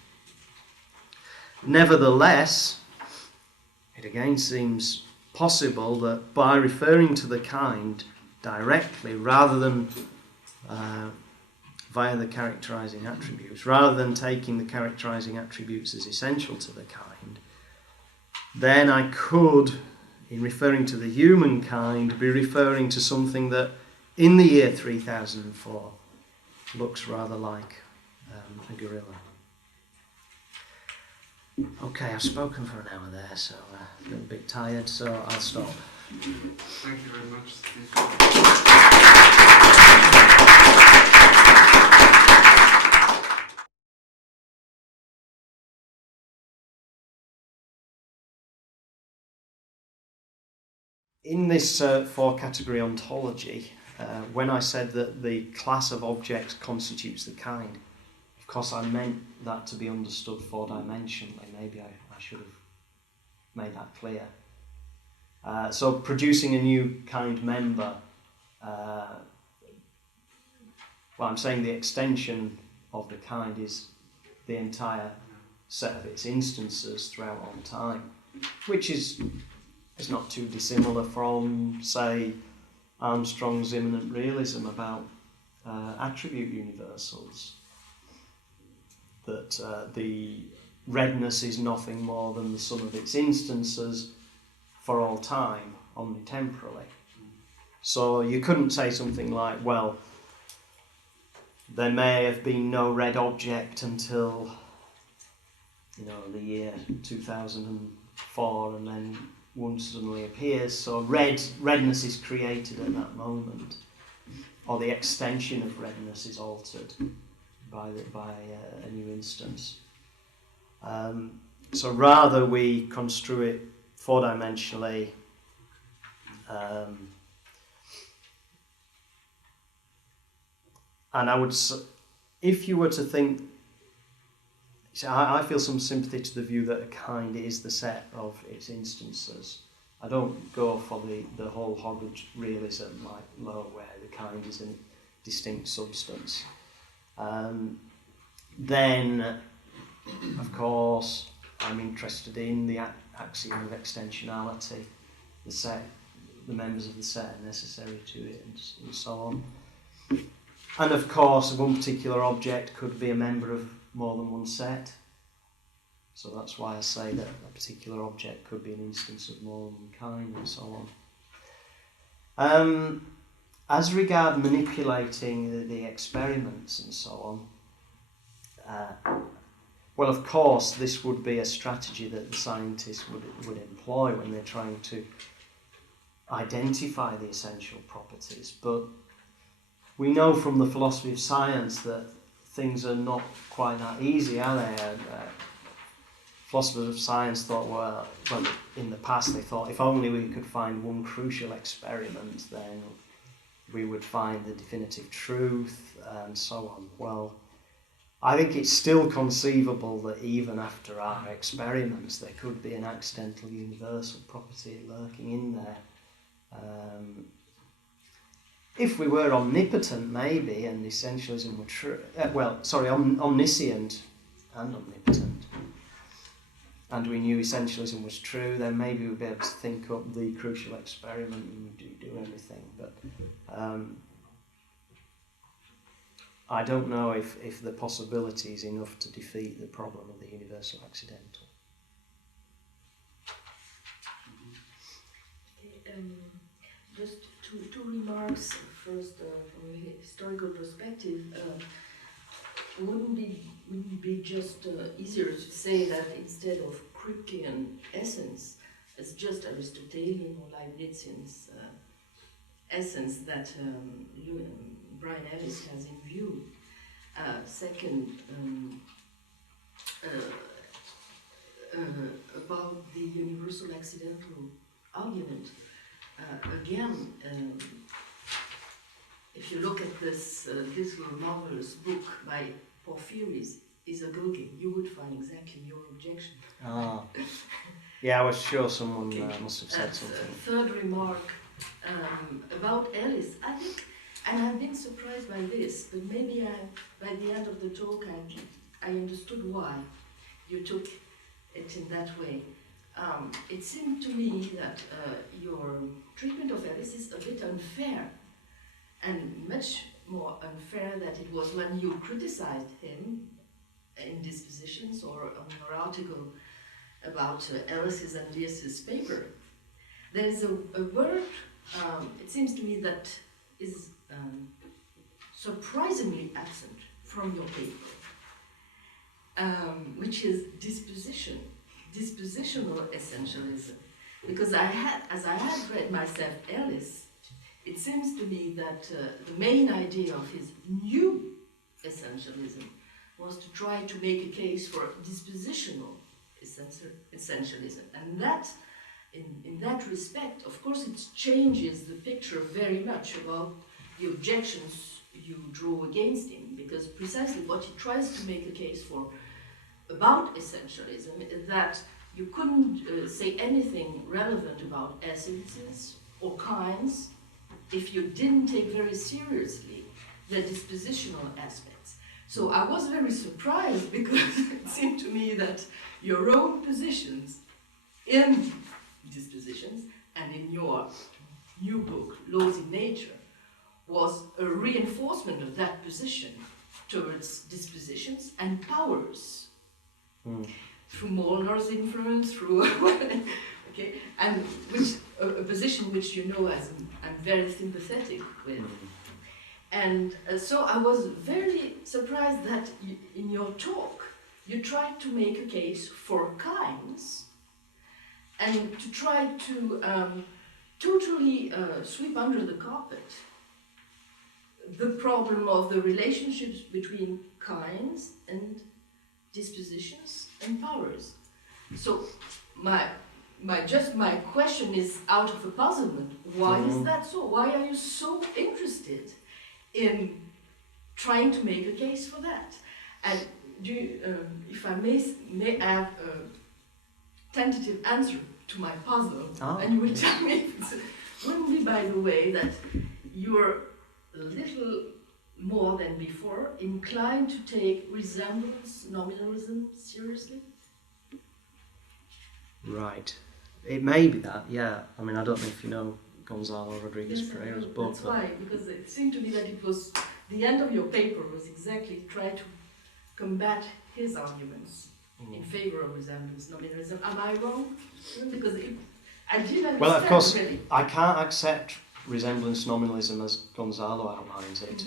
Nevertheless, it again seems possible that by referring to the kind directly rather than via the characterizing attributes, rather than taking the characterizing attributes as essential to the kind, then I could, in referring to the humankind, be referring to something that in the year 3004 looks rather like a gorilla. Okay, I've spoken for an hour there, so a little bit tired, so I'll stop. Thank you very much, Steve. In this four-category ontology, when I said that the class of objects constitutes the kind, of course I meant that to be understood four-dimensionally. Maybe I should have made that clear. So producing a new kind member, well, I'm saying the extension of the kind is the entire set of its instances throughout all time, which is not too dissimilar from, say, Armstrong's immanent realism about attribute universals. That the redness is nothing more than the sum of its instances for all time, omnitemporally. So you couldn't say something like, well, there may have been no red object until, the year 2004, and then one suddenly appears, so redness is created at that moment, or the extension of redness is altered by a new instance. So rather we construe it four-dimensionally, and I would, if you were to think, I feel some sympathy to the view that a kind is the set of its instances. I don't go for the whole Hoggard realism like Lowe, where the kind is a distinct substance. Then, of course, I'm interested in the axiom of extensionality, the members of the set are necessary to it, and so on. And of course, one particular object could be a member of more than one set. So that's why I say that a particular object could be an instance of more than one kind, and so on. As regard manipulating the experiments and so on, well, of course, this would be a strategy that the scientists would employ when they're trying to identify the essential properties. But we know from the philosophy of science that things are not quite that easy, are they? Philosophers of science thought, well, in the past they thought if only we could find one crucial experiment, then we would find the definitive truth, and so on. Well, I think it's still conceivable that even after our experiments there could be an accidental universal property lurking in there. If we were omnipotent, maybe, and essentialism were true, omniscient and omnipotent, and we knew essentialism was true, then maybe we'd be able to think up the crucial experiment and do everything. But I don't know if the possibility is enough to defeat the problem of the universal accidental. Just two remarks. First, from a historical perspective, wouldn't it be just easier to say that instead of Kripkean essence, it's just Aristotelian or Leibnizian's essence that Brian Ellis has in view. Second, about the universal accidental argument. Again, if you look at this little marvelous book by Porphyry's Isagoge, you would find exactly your objection. Ah. Yeah, I was sure someone Okay. must have said something. Third remark about Alice, I think, and I've been surprised by this, but maybe by the end of the talk I understood why you took it in that way. It seemed to me that your treatment of Alice is a bit unfair, and much more unfair that it was when you criticized him in dispositions or on your article about Alice's and Lear's paper. There's a word, it seems to me, that is surprisingly absent from your paper, which is disposition, dispositional essentialism. Because as I had read myself Alice, it seems to me that the main idea of his new essentialism was to try to make a case for dispositional essentialism. And that, in that respect, of course, it changes the picture very much about the objections you draw against him, because precisely what he tries to make a case for about essentialism is that you couldn't say anything relevant about essences or kinds if you didn't take very seriously the dispositional aspects. So I was very surprised, because it seemed to me that your own positions in dispositions and in your new book, Laws in Nature, was a reinforcement of that position towards dispositions and powers. Through Molnar's influence, through okay, and which a position which you know as I'm very sympathetic with. And so I was very surprised that in your talk you tried to make a case for kinds and to try to totally sweep under the carpet the problem of the relationships between kinds and dispositions and powers. So my question is out of a puzzlement. Why is that so? Why are you so interested in trying to make a case for that? And do you, if I may have a tentative answer to my puzzle, and you will tell me if it wouldn't be, by the way, that you're a little more than before inclined to take resemblance nominalism seriously? Right. It may be that, yeah. I mean, I don't know if you know Gonzalo Rodriguez Pereira's book. That's why, because it seemed to me that it was, the end of your paper was exactly try to combat his arguments in favor of resemblance nominalism. Am I wrong? Because I did understand. Well, of course, really. I can't accept resemblance nominalism as Gonzalo outlines it,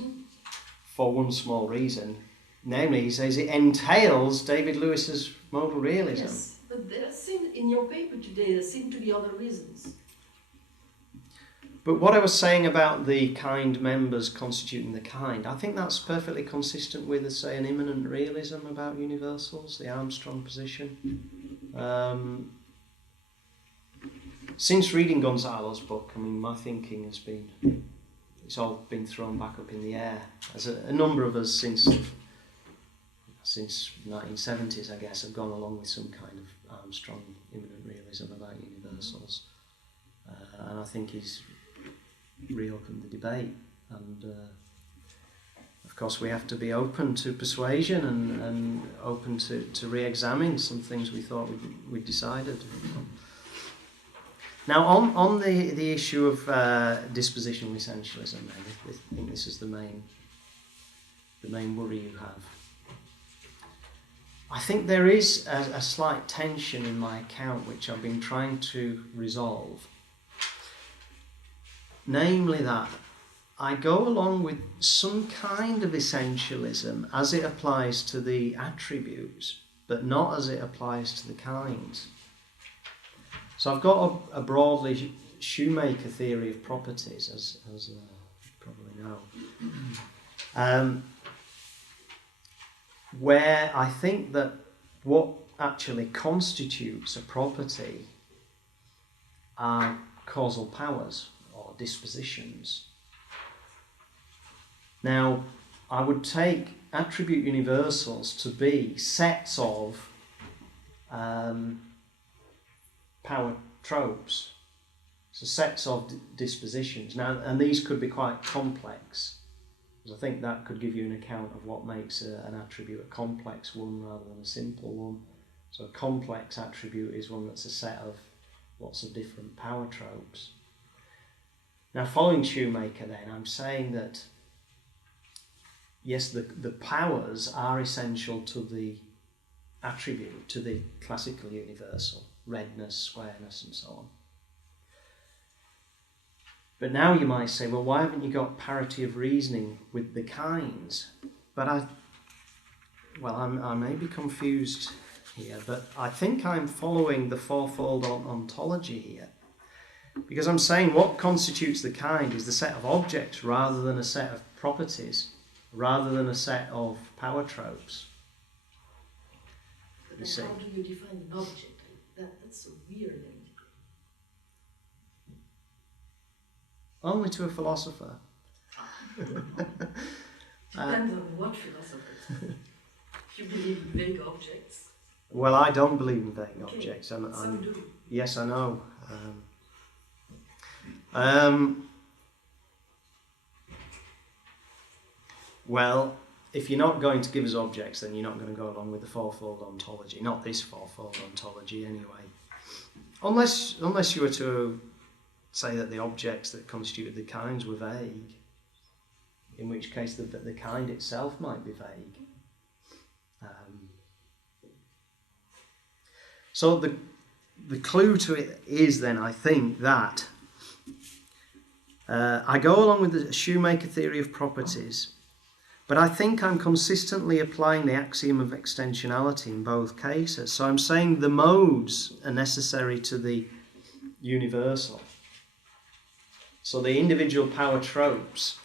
for one small reason. Namely, he says it entails David Lewis's modal realism. Yes, but there seem, in your paper today, there seem to be other reasons. But what I was saying about the kind members constituting the kind, I think that's perfectly consistent with, say, an immanent realism about universals, the Armstrong position. Since reading Gonzalo's book, I mean, my thinking has been, it's all been thrown back up in the air. As a number of us since 1970s, I guess, have gone along with some kind of Armstrong immanent realism about universals. And I think he's reopened the debate, and of course we have to be open to persuasion and open to re-examine some things we thought we'd decided. Now on the issue of dispositional essentialism, I think this is the main worry you have. I think there is a slight tension in my account which I've been trying to resolve. Namely that I go along with some kind of essentialism as it applies to the attributes, but not as it applies to the kinds. So I've got a broadly Shoemaker theory of properties, as you probably know, where I think that what actually constitutes a property are causal powers or dispositions. Now, I would take attribute universals to be sets of power tropes, so sets of dispositions. Now, and these could be quite complex, because I think that could give you an account of what makes an attribute a complex one rather than a simple one. So a complex attribute is one that's a set of lots of different power tropes. Now, following Shoemaker then, I'm saying that yes, the powers are essential to the attribute, to the classical universal, redness, squareness and so on. But now you might say, well, why haven't you got parity of reasoning with the kinds? But I may be confused here, but I think I'm following the fourfold ontology here. Because I'm saying what constitutes the kind is the set of objects rather than a set of properties, rather than a set of power tropes. But then how do you define an object? That's so weird. Only to a philosopher. Depends on what philosophers. If you believe in vague objects. Well, I don't believe in vague objects. Some do. Yes, I know. Well, if you're not going to give us objects, then you're not going to go along with the fourfold ontology. Not this fourfold ontology, anyway. Unless you were to say that the objects that constituted the kinds were vague, in which case the kind itself might be vague. So the clue to it is then, I think, that I go along with the Shoemaker theory of properties, but I think I'm consistently applying the axiom of extensionality in both cases. So I'm saying the modes are necessary to the universal. So the individual power tropes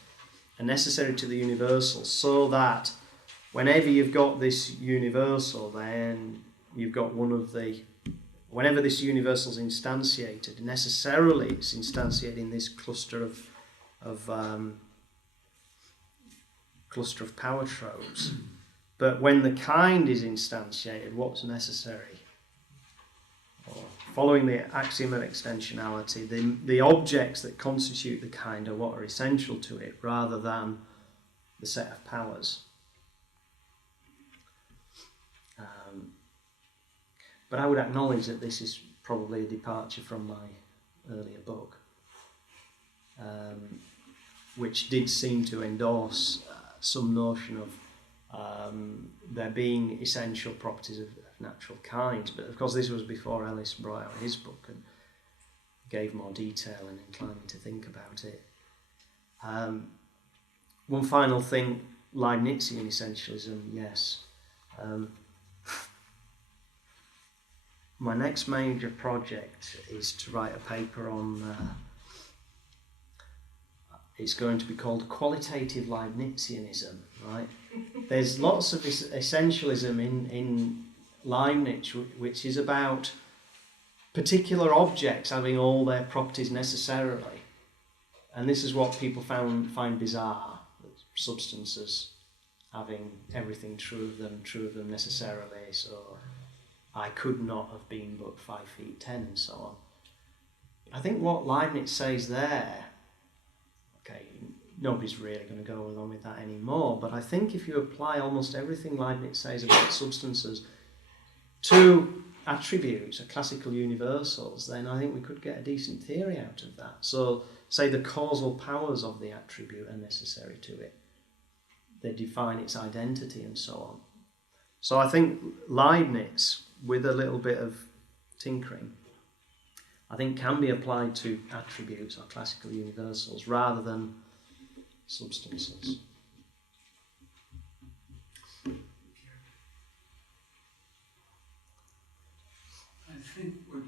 are necessary to the universal, so that whenever you've got this universal, then you've got one of the... Whenever this universal is instantiated, necessarily it's instantiated in this cluster of power tropes. But when the kind is instantiated, what's necessary? Following the axiom of extensionality, the objects that constitute the kind are what are essential to it, rather than the set of powers. But I would acknowledge that this is probably a departure from my earlier book, which did seem to endorse some notion of there being essential properties of natural kinds. But of course this was before Ellis brought out his book and gave more detail and inclined me to think about it. One final thing, Leibnizian essentialism, yes. My next major project is to write a paper on, it's going to be called Qualitative Leibnizianism, right? There's lots of essentialism in Leibniz, which is about particular objects having all their properties necessarily. And this is what people find bizarre, substances having everything true of them necessarily, so I could not have been but 5 feet 10 and so on. I think what Leibniz says there, okay, nobody's really going to go along with that anymore, but I think if you apply almost everything Leibniz says about substances to attributes, or classical universals, then I think we could get a decent theory out of that. So, say the causal powers of the attribute are necessary to it. They define its identity and so on. So I think Leibniz, with a little bit of tinkering, I think can be applied to attributes or classical universals rather than substances. I think what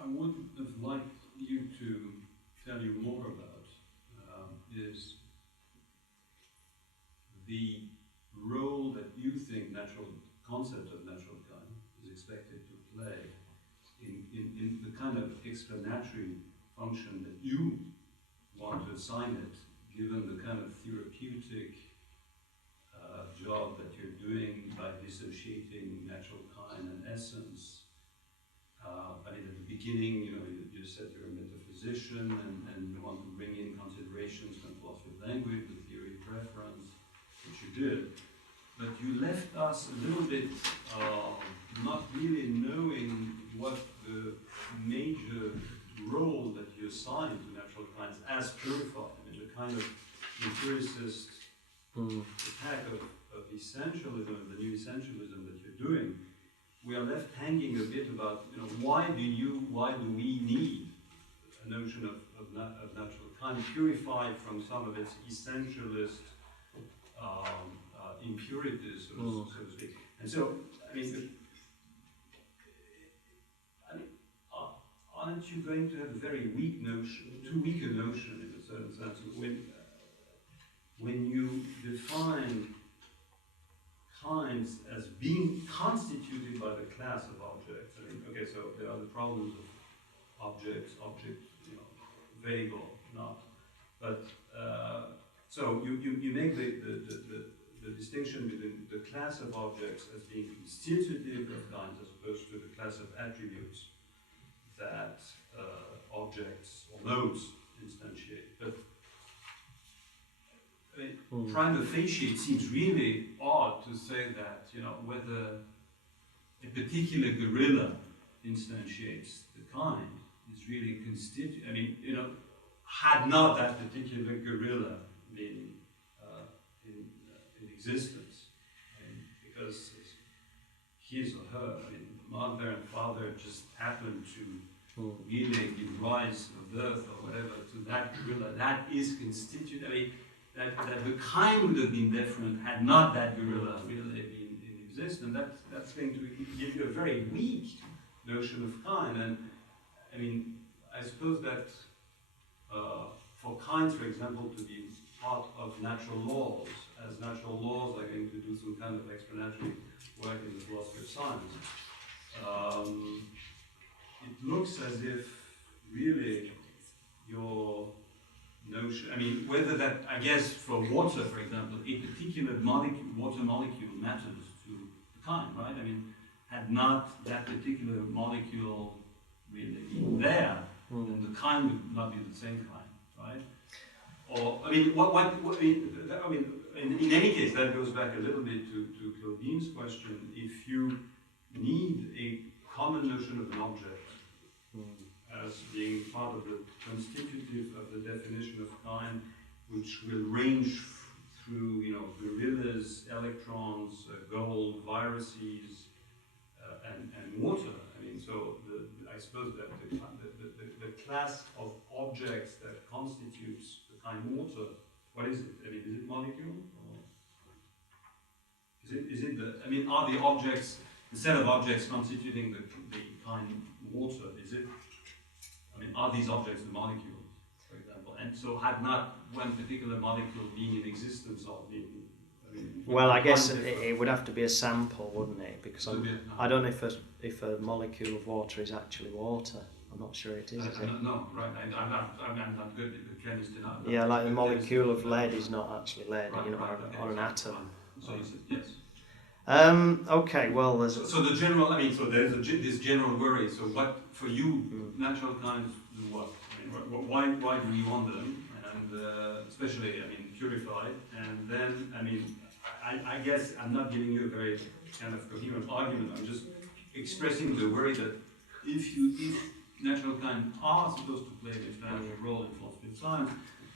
I would have liked you to tell you more about is the role that you think concept of natural kind, as expected to play in the kind of explanatory function that you want to assign it, given the kind of therapeutic job that you're doing by dissociating natural kind and essence. I mean, at the beginning, you said you're a metaphysician and you want to bring in considerations from philosophy of language, the theory of reference, which you did. But you left us a little bit not really knowing what the major role that you assign to natural kinds as purified. I mean, the kind of empiricist attack of essentialism, the new essentialism that you're doing. We are left hanging a bit about, why do we need a notion of natural kind purified from some of its essentialist impurities, so to speak. And so, aren't you going to have a very weak notion, too weak a notion in a certain sense, when you define kinds as being constituted by the class of objects? I mean, okay, so there are the problems of objects, vague or not. But so you make the distinction between the class of objects as being constitutive of kinds as opposed to the class of attributes that objects or nodes instantiate. But prima facie, it seems really odd to say that, whether a particular gorilla instantiates the kind is really constituted. I mean, had not that particular gorilla been in existence, because his or her, mother and father just happened to really give rise or birth or whatever to that gorilla, that is constituted. That the kind would have been different had not that gorilla really been in existence. That's going to give you a very weak notion of kind. And I suppose that for kinds, for example, to be part of natural laws, as natural laws are going to do some kind of explanatory work in the philosophy of science, it looks as if really your notion, whether that, I guess, for water, for example, a particular water molecule matters to the kind, right? Had not that particular molecule really been there, then the kind would not be the same kind, right? Or, in any case, that goes back a little bit to Claudine's question. If you need a common notion of an object, as being part of the constitutive of the definition of kind, which will range through, gorillas, electrons, gold, viruses, and water. So I suppose that the class of objects that constitutes the kind water, what is it? Is it molecule? Or is it the? Are the objects, the set of objects constituting the kind water? Is it? Are these objects the molecules, for example? And so had not one particular molecule been in existence or been... Well, I guess it would have to be a sample, wouldn't it? Because I don't know if a molecule of water is actually water. I'm not sure it is it? No, right. I'm not good at the chemist enough. Yeah, like the molecule of lead is not actually lead, or an atom. So you said yes. Okay, well, there's... So the general, so there's this general worry. So what, for you, natural kinds do what? Why do we want them? And especially, purified. And then, I guess I'm not giving you a very kind of coherent argument. I'm just expressing the worry that if natural kinds are supposed to play an explanatory role in philosophy of science,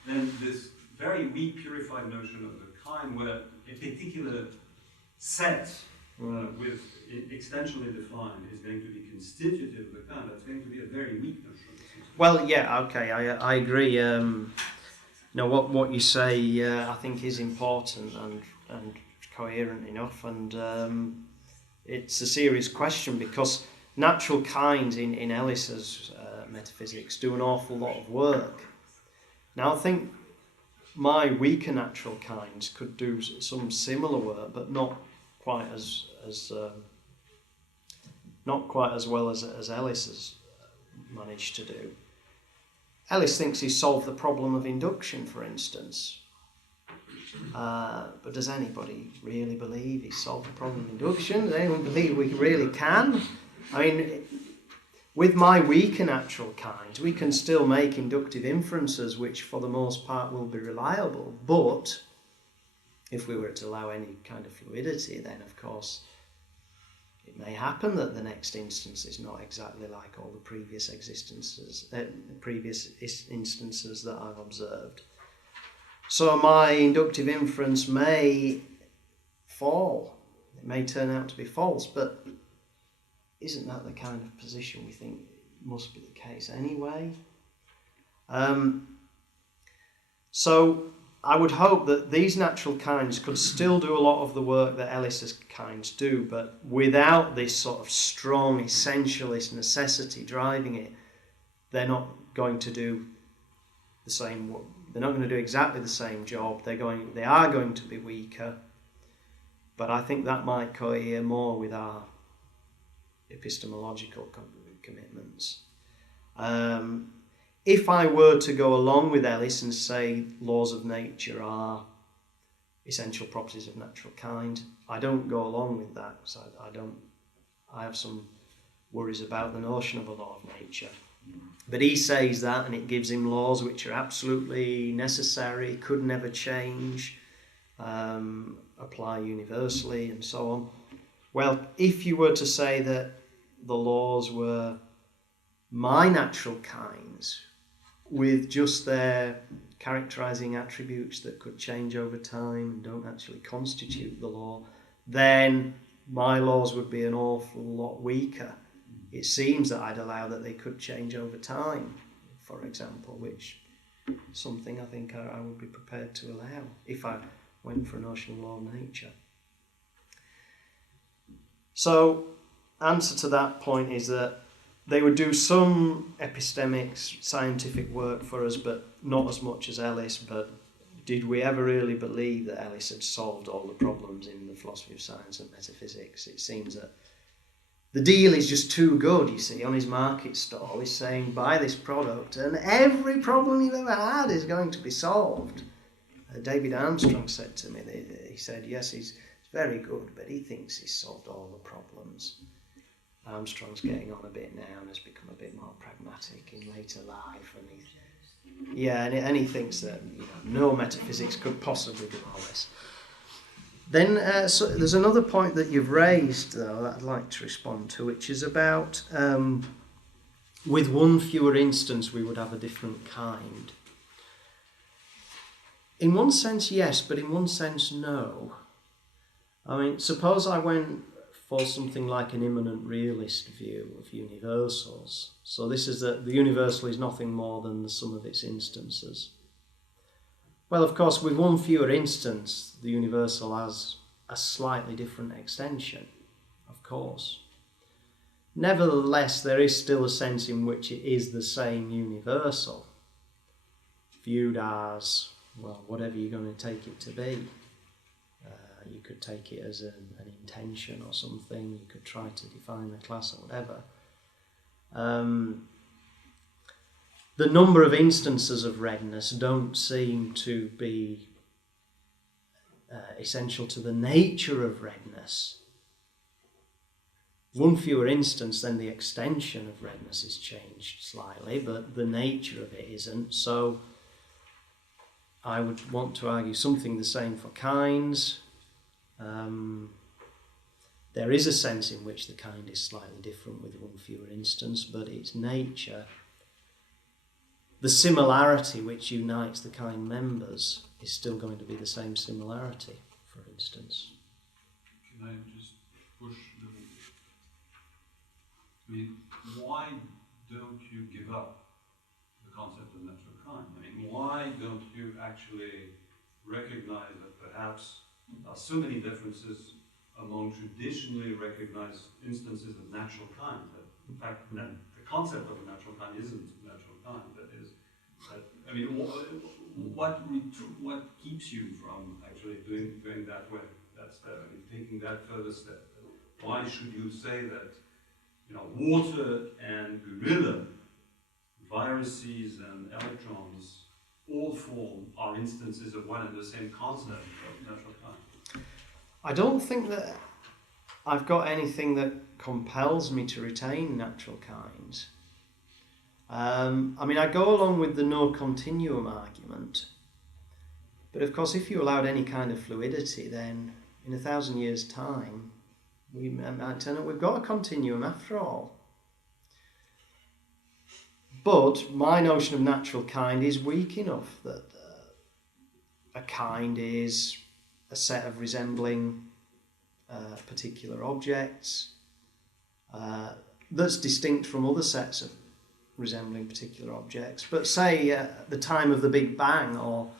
then this very weak purified notion of the kind where a particular set with extensionally defined is going to be constitutive of the kind, that's going to be a very weak notion. Well, yeah, okay, I agree. What you say, I think is important and coherent enough, and it's a serious question because natural kinds in Ellis's metaphysics do an awful lot of work. Now, I think my weaker natural kinds could do some similar work, but not quite as not quite as well as Ellis has managed to do. Ellis thinks he's solved the problem of induction, for instance. But does anybody really believe he's solved the problem of induction? Does anyone believe we really can? I mean, with my weaker natural kinds, we can still make inductive inferences which for the most part will be reliable, but if we were to allow any kind of fluidity, then of course it may happen that the next instance is not exactly like all the previous instances that I've observed. So my inductive inference may fall. It may turn out to be false, but isn't that the kind of position we think must be the case anyway? So I would hope that these natural kinds could still do a lot of the work that Ellis's kinds do, but without this sort of strong essentialist necessity driving it, they're not going to do the same work. They're not going to do exactly the same job. They are going to be weaker, but I think that might cohere more with our epistemological commitments. If I were to go along with Ellis and say laws of nature are essential properties of natural kind, I don't go along with that because I have some worries about the notion of a law of nature. But he says that, and it gives him laws which are absolutely necessary, could never change, apply universally, and so on. Well, if you were to say that the laws were my natural kinds, with just their characterizing attributes that could change over time and don't actually constitute the law, then my laws would be an awful lot weaker. It seems that I'd allow that they could change over time, for example, which is something I think I would be prepared to allow if I went for a notion of law of nature. So, answer to that point is that they would do some epistemic scientific work for us, but not as much as Ellis. But did we ever really believe that Ellis had solved all the problems in the philosophy of science and metaphysics? It seems that the deal is just too good, you see, on his market stall. He's saying, buy this product and every problem you've ever had is going to be solved. David Armstrong said to me, he said, yes, he's very good, but he thinks he's solved all the problems. Armstrong's getting on a bit now and has become a bit more pragmatic in later life, and he thinks that no metaphysics could possibly do all this. Then so there's another point that you've raised, though, that I'd like to respond to, which is about with one fewer instance we would have a different kind. In one sense, yes, but in one sense, no. I mean, suppose I went for something like an immanent realist view of universals. So this is that the universal is nothing more than the sum of its instances. Well, of course, with one fewer instance, the universal has a slightly different extension, of course. Nevertheless, there is still a sense in which it is the same universal, viewed as, well, whatever you're going to take it to be. You could take it as an intention or something. You could try to define a class or whatever. The number of instances of redness don't seem to be essential to the nature of redness. One fewer instance, then the extension of redness is changed slightly, but the nature of it isn't. So I would want to argue something the same for kinds. There is a sense in which the kind is slightly different with one fewer instance, but its nature, the similarity which unites the kind members, is still going to be the same similarity, for instance. Can I just push I mean, why don't you give up the concept of natural kind? I mean, why don't you actually recognize that perhaps there are so many differences among traditionally recognized instances of natural kind that, in fact, the concept of a natural kind isn't natural kind. That is, I mean, what keeps you from actually doing that step? I mean, taking that further step. Why should you say that water and gorilla, viruses and electrons, all are instances of one and the same concept of natural kind. I don't think that I've got anything that compels me to retain natural kinds. I go along with the no continuum argument, but of course if you allowed any kind of fluidity, then in 1,000 years' time we might turn up we've got a continuum after all. But my notion of natural kind is weak enough that a kind is a set of resembling particular objects that's distinct from other sets of resembling particular objects. But say at the time of the Big Bang or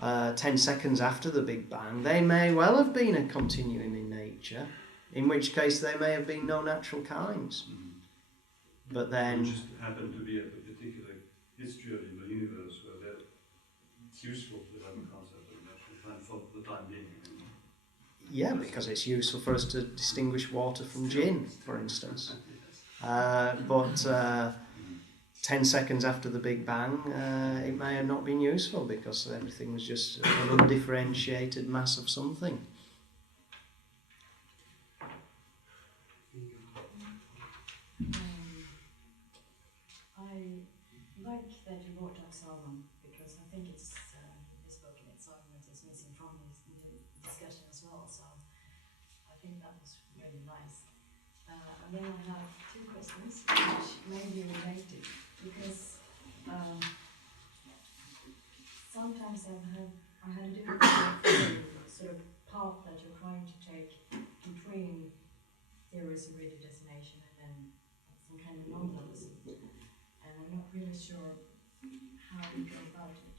10 seconds after the Big Bang, they may well have been a continuum in nature, in which case there may have been no natural kinds. But then... It just happened to be a particular history in the universe where it's useful to have a concept of natural kind for the time being. Yeah, because it's useful for us to distinguish water from gin, for instance. But 10 seconds after the Big Bang, it may have not been useful because everything was just an undifferentiated mass of something. I like that you brought up Salman because I think it's his book and its argument is missing from the discussion as well. So I think that was really nice. And then I have two questions which may be related because sometimes I had a difficulty with the sort of path that you're trying to take between theories of rigid destination and then some kind of nominalism. And I'm not really sure how you go about it.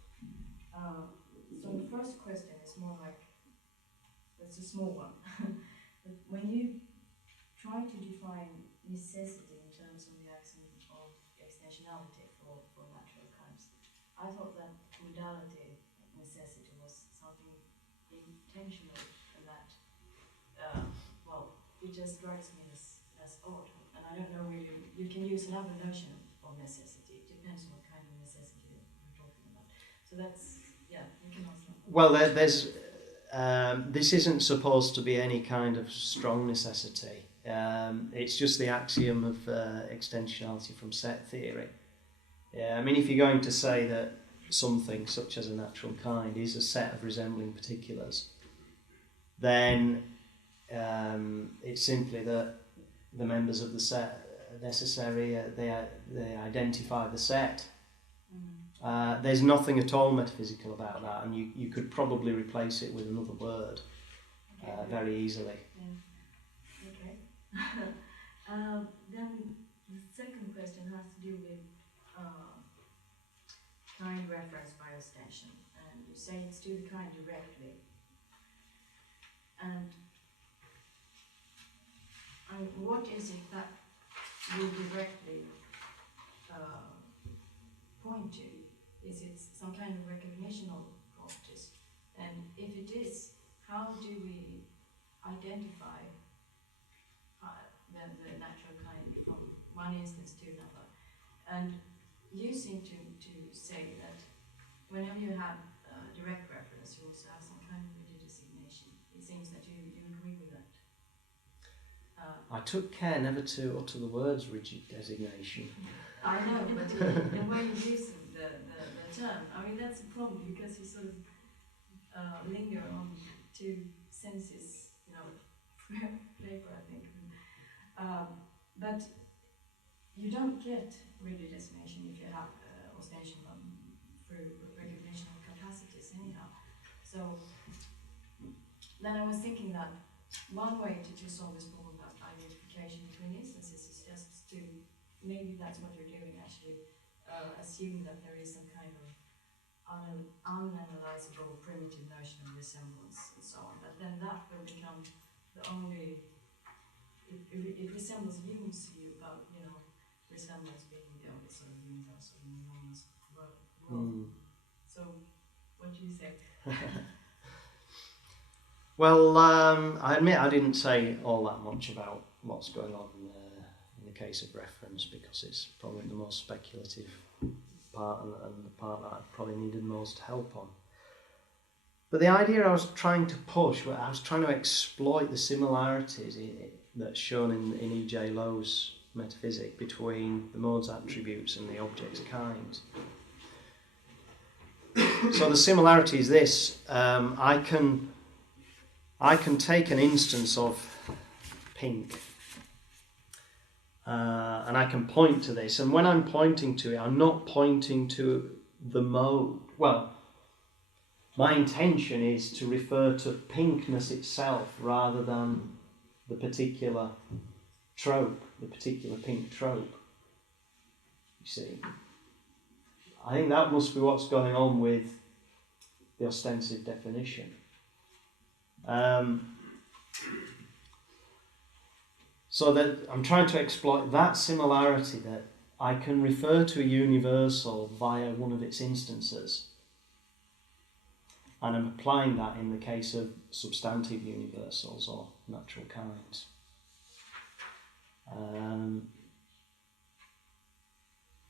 So the first question is more like, it's a small one. But when you try to define necessity in terms of the axiom of extensionality for natural kinds, I thought that modality necessity was something intentional and that, it just strikes me as odd. And I don't know really, you can use another notion of necessity. It depends on what kind of necessity you're talking about. So that's, yeah, you can ask that. Well, there's this isn't supposed to be any kind of strong necessity. It's just the axiom of extensionality from set theory. Yeah, if you're going to say that something such as a natural kind is a set of resembling particulars, then it's simply that the members of the set are necessary, they identify the set. There's nothing at all metaphysical about that, and you could probably replace it with another word very easily. Yeah. Okay. Then the second question has to do with kind reference by extension, and you say it's to the kind directly. And what is it that you directly point to? Is it some kind of recognitional properties? And if it is, how do we identify the natural kind from one instance to another? And you seem to say that whenever you have direct reference, you also have some kind of rigid designation. It seems that you agree with that. I took care never to utter the words rigid designation. I know, but the way you use the term, that's a problem because you sort of linger on two senses, paper, I think. But you don't get rigid designation if you have ostension through recognition of capacities anyhow. So then I was thinking that one way to solve this problem about identification between instances is just to, maybe that's what you're doing actually, assume that there is some kind of unanalyzable primitive notion of resemblance and so on. But then that will become the only, it resembles Jung's view about, resemblance being the only sort of universal and enormous world. So what do you say? Well, I admit I didn't say all that much about what's going on in case of reference, because it's probably the most speculative part and the part that I probably needed most help on. But the idea I was trying to push, I was trying to exploit the similarities that's shown in E.J. Lowe's metaphysic between the mode's attributes and the object's kinds. So the similarity is this: I can take an instance of pink, and I can point to this. And when I'm pointing to it, I'm not pointing to the mode. Well, my intention is to refer to pinkness itself rather than the particular trope, the particular pink trope. You see, I think that must be what's going on with the ostensive definition. So that I'm trying to exploit that similarity, that I can refer to a universal via one of its instances. And I'm applying that in the case of substantive universals or natural kinds.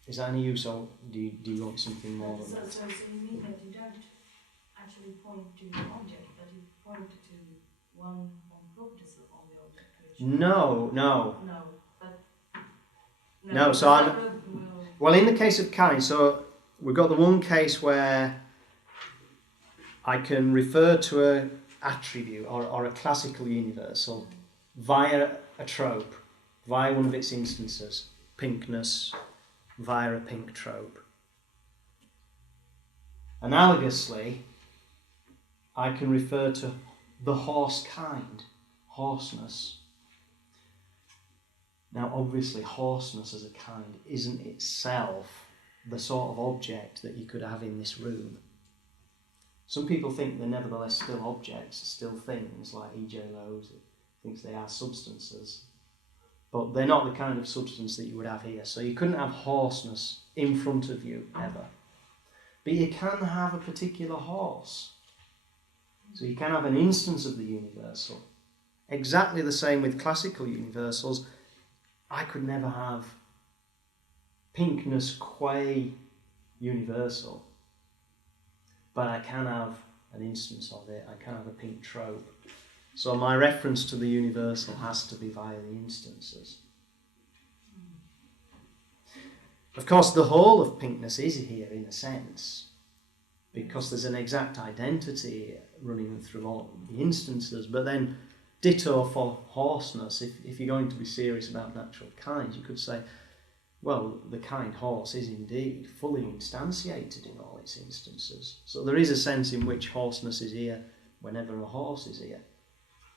Is that any use, or do you want something more than that? So you mean that you don't actually point to the object, but you point to one of the properties on the object? No. No, so well, in the case of kind, so we've got the one case where I can refer to an attribute or a classical universal via a trope, via one of its instances, pinkness, via a pink trope. Analogously, I can refer to the horse kind, hoarseness. Now, obviously, hoarseness as a kind isn't itself the sort of object that you could have in this room. Some people think they're nevertheless still objects, still things, like E.J. Lowe thinks they are substances. But they're not the kind of substance that you would have here. So you couldn't have hoarseness in front of you, ever. But you can have a particular horse. So you can have an instance of the universal. Exactly the same with classical universals. I could never have pinkness qua universal. But I can have an instance of it. I can have a pink trope. So my reference to the universal has to be via the instances. Of course, the whole of pinkness is here in a sense, because there's an exact identity running through all the instances. But then, ditto for hoarseness. If you're going to be serious about natural kinds, you could say, well, the kind horse is indeed fully instantiated in all its instances. So there is a sense in which hoarseness is here whenever a horse is here.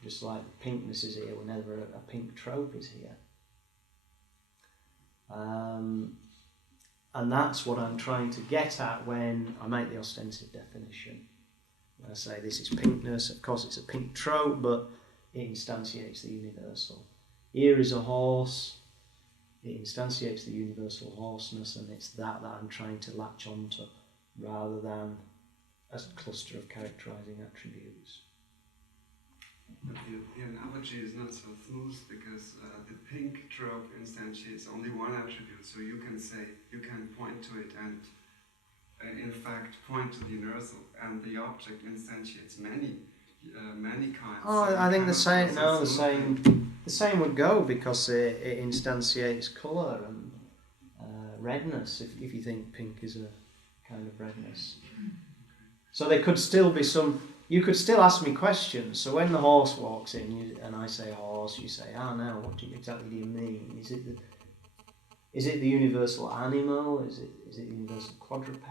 Just like pinkness is here whenever a pink trope is here. And that's what I'm trying to get at when I make the ostensive definition. When I say this is pinkness, of course it's a pink trope, but it instantiates the universal. Here is a horse, it instantiates the universal hoarseness, and it's that I'm trying to latch onto, rather than a cluster of characterising attributes. But the analogy is not so smooth, because the pink trope instantiates only one attribute, so you can point to it and in fact point to the universal, and the object instantiates many kinds. Oh, so I think the same would go, because it instantiates colour and redness, if you think pink is a kind of redness. So there could still be some. You could still ask me questions. So when the horse walks in, and I say horse, you say, now, what exactly do you mean? Is it the universal animal? Is it the universal quadruped?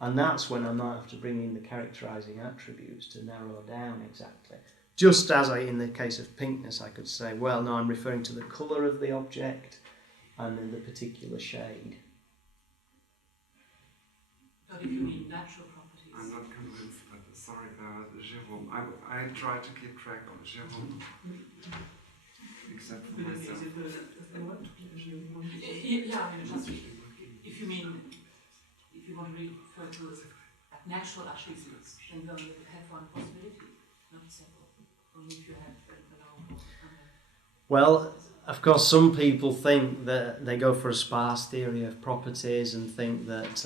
And that's when I might have to bring in the characterising attributes to narrow down exactly. Just as in the case of pinkness, I could say, well, no, I'm referring to the colour of the object and in the particular shade. But if you mean natural properties. I'm not convinced, but sorry, Jérôme. I try to keep track of Jérôme, except for myself. Yeah, just if you want to refer to natural attributes, then you only have one possibility, not several. Only if you have Well, Of course, some people think that they go for a sparse theory of properties and think that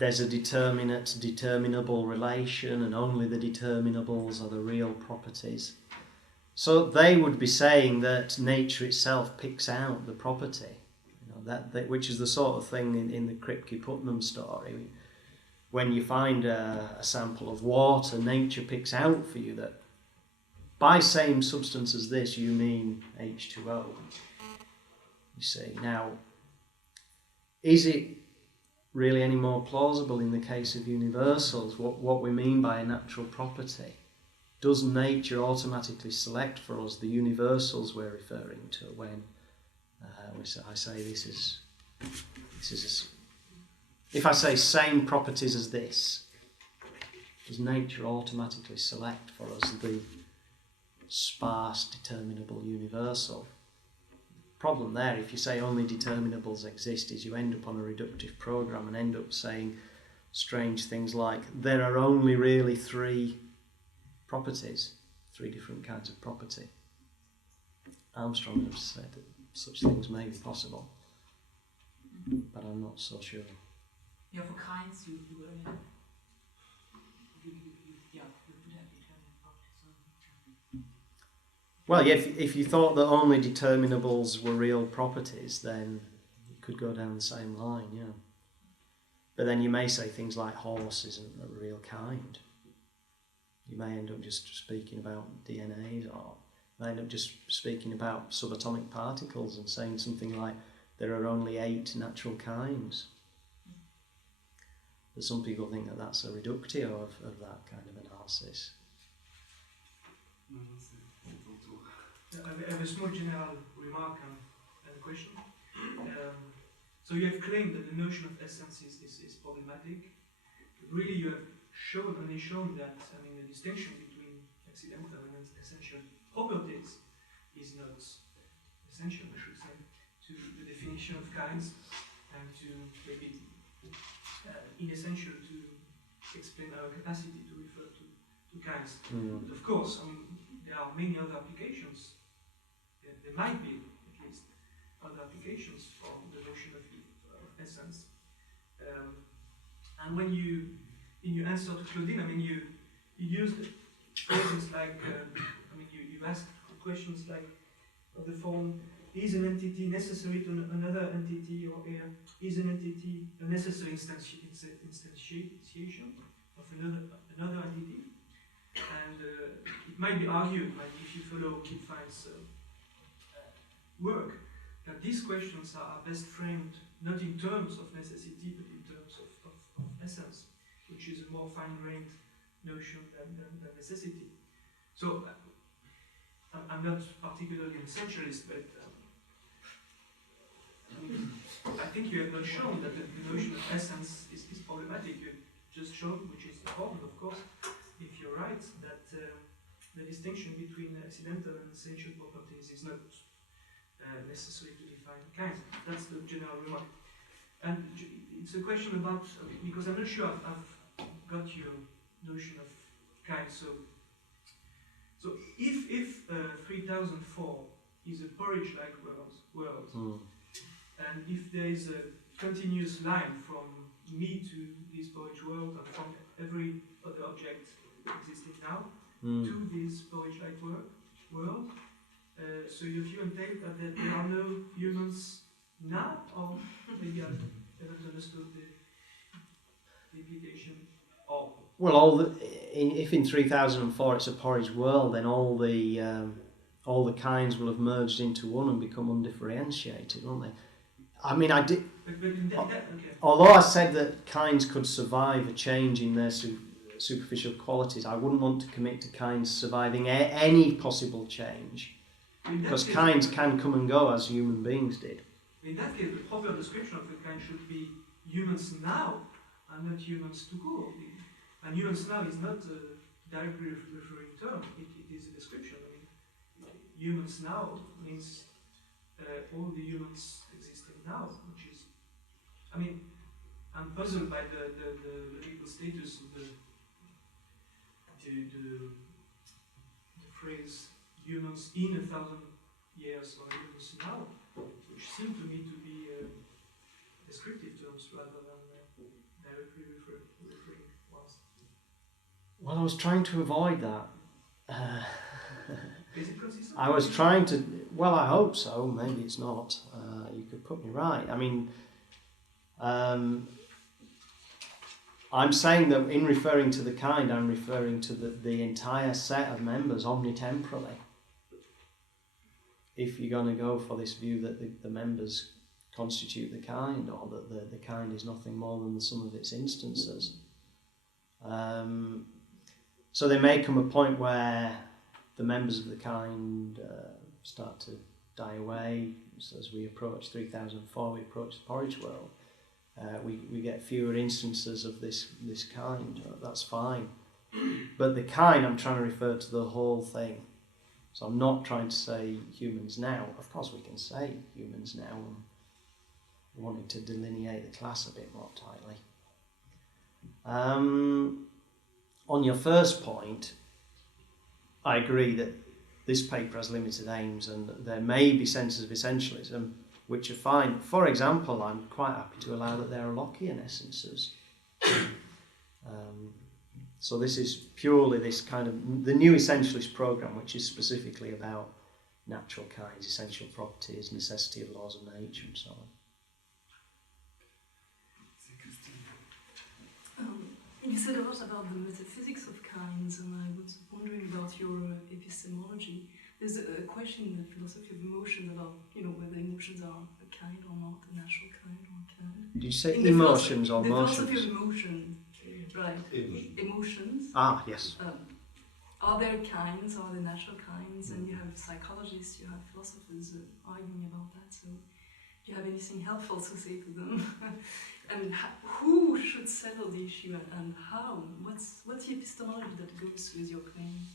there's a determinate determinable relation and only the determinables are the real properties. So they would be saying that nature itself picks out the property, that which is the sort of thing in the Kripke-Putnam story. When you find a sample of water, nature picks out for you that by same substance as this, you mean H2O. You see, now, is it really any more plausible in the case of universals, what we mean by a natural property? Does nature automatically select for us the universals we're referring to when I say this is if I say same properties as this, does nature automatically select for us the sparse determinable universal? Problem there, if you say only determinables exist, is you end up on a reductive program and end up saying strange things like there are only really three properties, three different kinds of property. Armstrong has said that such things may be possible, but I'm not so sure. Yeah, for kinds you only have you would have determinate properties. Well, yeah, if you thought that only determinables were real properties, then you could go down the same line, yeah. But then you may say things like horse isn't a real kind. You may end up just speaking about DNAs, or you may end up just speaking about subatomic particles and saying something like there are only 8 natural kinds. But some people think that that's a reductio of that kind of analysis. I have a small general remark and a question. So you have claimed that the notion of essence is problematic. Really, you have only shown that the distinction between accidental and essential properties is not essential, I should say, to the definition of kinds, and to maybe inessential to explain our capacity to refer to kinds. But of course, there are many other applications. There might be, at least, other applications for the notion of essence. And when you, in your answer to Claudine, you used phrases like, you asked questions like, of the form, is an entity necessary to another entity, or is an entity a necessary instantiation of another entity? And it might be argued, if you follow Wittgenstein's work, that these questions are best framed not in terms of necessity, but in terms of essence, which is a more fine-grained notion than necessity. So, I'm not particularly an essentialist, but I think you have not shown that the notion of essence is problematic. You have just shown, which is important, of course, if you're right, that the distinction between accidental and essential properties is not necessary to define kinds. That's the general remark. And it's a question about, because I'm not sure I've got your notion of kinds. So if 3004 is a porridge-like world, and if there is a continuous line from me to this porridge world and from every other object existing now to this porridge-like world, so your view entails that there are no humans now, or maybe I haven't understood the implication. Or well, if in 3004 it's a porridge world, then all the kinds will have merged into one and become undifferentiated, won't they? I did. Okay. Although I said that kinds could survive a change in their superficial qualities, I wouldn't want to commit to kinds surviving any possible change, because kinds can come and go as human beings did. In that case, the proper description of the kind should be humans now, and not humans to go. And humans now is not a directly referring term, it is a description. Humans now means all the humans existing now, which is, I'm puzzled by the legal status of the phrase humans in 1,000 years or even also now, which seem to me to be descriptive terms rather than directly referring ones. Well, I was trying to avoid that. Is it consistent? I was trying to. Well, I hope so. Maybe it's not. You could put me right. I mean, I'm saying that in referring to the kind, I'm referring to the entire set of members omnitemporally. If you're going to go for this view that the members constitute the kind, or that the kind is nothing more than the sum of its instances. So there may come a point where the members of the kind start to die away. So as we approach 3004, we approach the porridge world. We get fewer instances of this kind. That's fine. But the kind, I'm trying to refer to the whole thing. So I'm not trying to say humans now. Of course we can say humans now, and wanting to delineate the class a bit more tightly. On your first point, I agree that this paper has limited aims, and there may be senses of essentialism which are fine. For example, I'm quite happy to allow that there are Lockean essences. So this is purely this kind of the new essentialist program, which is specifically about natural kinds, essential properties, necessity of laws of nature, and so on. You said a lot about the metaphysics of kinds, and I was wondering about your epistemology. There's a question in the philosophy of emotion about, whether emotions are a kind or not, a natural kind or a kind. Did you say In emotions or the motions? philosophy of emotion, right? Emotions. Ah, yes. Are there kinds? Are there natural kinds? And you have psychologists, you have philosophers arguing about that. So, do you have anything helpful to say to them? And who should settle the issue and how? What's the epistemology that goes with your claim?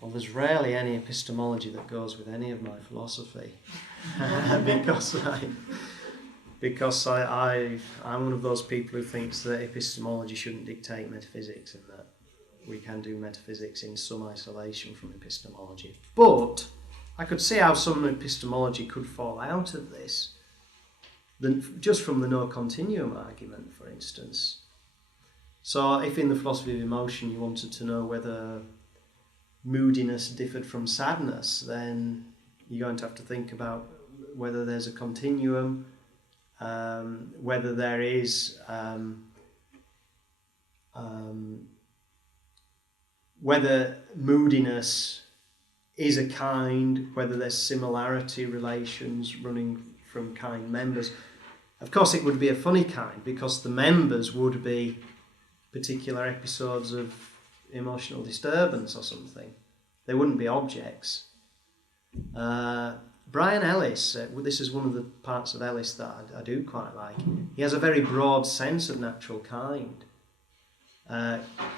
Well, there's rarely any epistemology that goes with any of my philosophy, because I'm one of those people who thinks that epistemology shouldn't dictate metaphysics, and that we can do metaphysics in some isolation from epistemology. But I could see how some epistemology could fall out of this, just from the no continuum argument, for instance. So if in the philosophy of emotion you wanted to know whether moodiness differed from sadness, then you're going to have to think about whether there's a continuum, whether there is whether moodiness is a kind, whether there's similarity relations running from kind members. Of course, it would be a funny kind, because the members would be particular episodes of emotional disturbance or something. They wouldn't be objects. Brian Ellis, this is one of the parts of Ellis that I do quite like. He has a very broad sense of natural kind.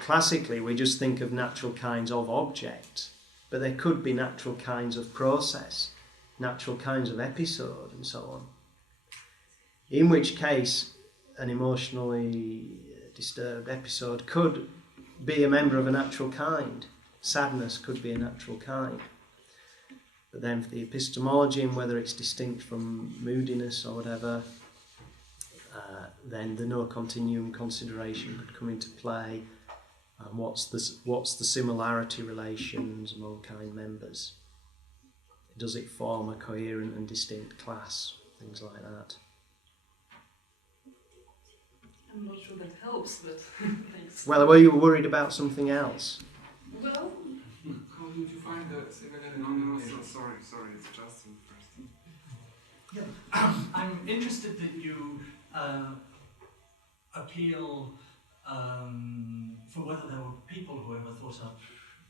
Classically, we just think of natural kinds of objects, but there could be natural kinds of process, natural kinds of episode, and so on. In which case, an emotionally disturbed episode could be a member of a natural kind. Sadness could be a natural kind. But then for the epistemology, and whether it's distinct from moodiness or whatever, then the no continuum consideration could come into play. And what's the similarity relations among kind members? Does it form a coherent and distinct class? Things like that. I'm not sure that helps, but thanks. Well, were you worried about something else? Well, How did you find the similar No, sorry, it's Justin first. Yeah, I'm interested that you appeal for whether there were people who ever thought up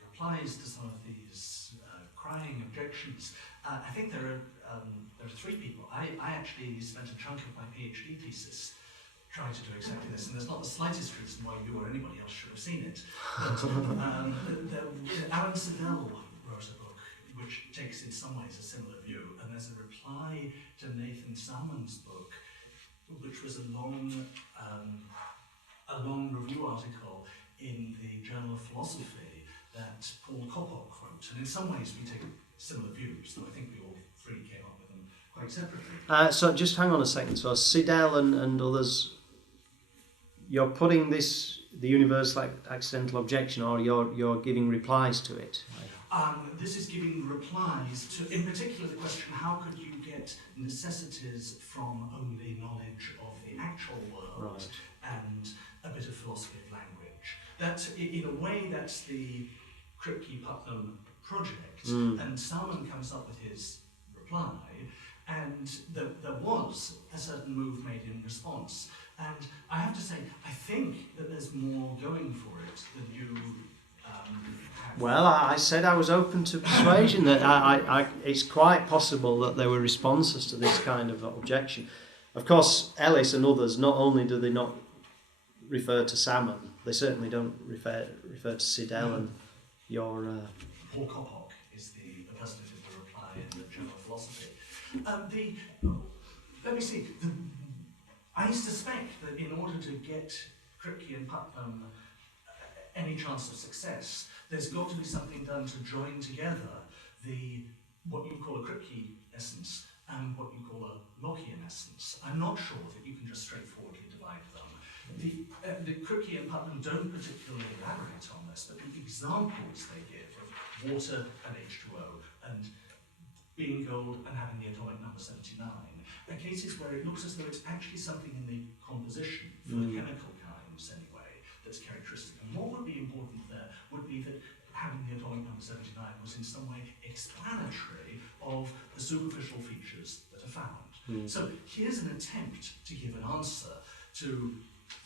replies to some of these crying objections. I think there are three people. I actually spent a chunk of my PhD thesis trying to do exactly this, and there's not the slightest reason why you or anybody else should have seen it. But Alan Sedell wrote a book which takes in some ways a similar view, and there's a reply to Nathan Salmon's book, which was a long review article in the Journal of Philosophy that Paul Kopok quote, and in some ways we take similar views, though I think we all three came up with them quite separately. So just hang on a second. So Siddell and others, you're putting the universal accidental objection, or you're giving replies to it? This is giving replies to, in particular, the question, how could you get necessities from only knowledge of the actual world Right. and a bit of philosophy of language? That, in a way, that's the Kripke-Putnam project, and Salmon comes up with his reply, and there was a certain move made in response. And I have to say, I think that there's more going for it than you have. Well, I said I was open to persuasion. That it's quite possible that there were responses to this kind of objection. Of course, Ellis and others, not only do they not refer to Salmon, they certainly don't refer to Siddell and your... Paul Kopok is the person who did the reply in the Journal of Philosophy. Let me see. I suspect that in order to get Kripke and Putnam any chance of success, there's got to be something done to join together what you call a Kripke essence and what you call a Lockean essence. I'm not sure that you can just straightforwardly divide them. The Kripke and Putnam don't particularly elaborate on this, but the examples they give of water and H2O and being gold and having the atomic number 79 are cases where it looks as though it's actually something in the composition, for the chemical kinds anyway, that's characteristic. And what would be important there would be that having the atomic number 79 was in some way explanatory of the superficial features that are found. So here's an attempt to give an answer to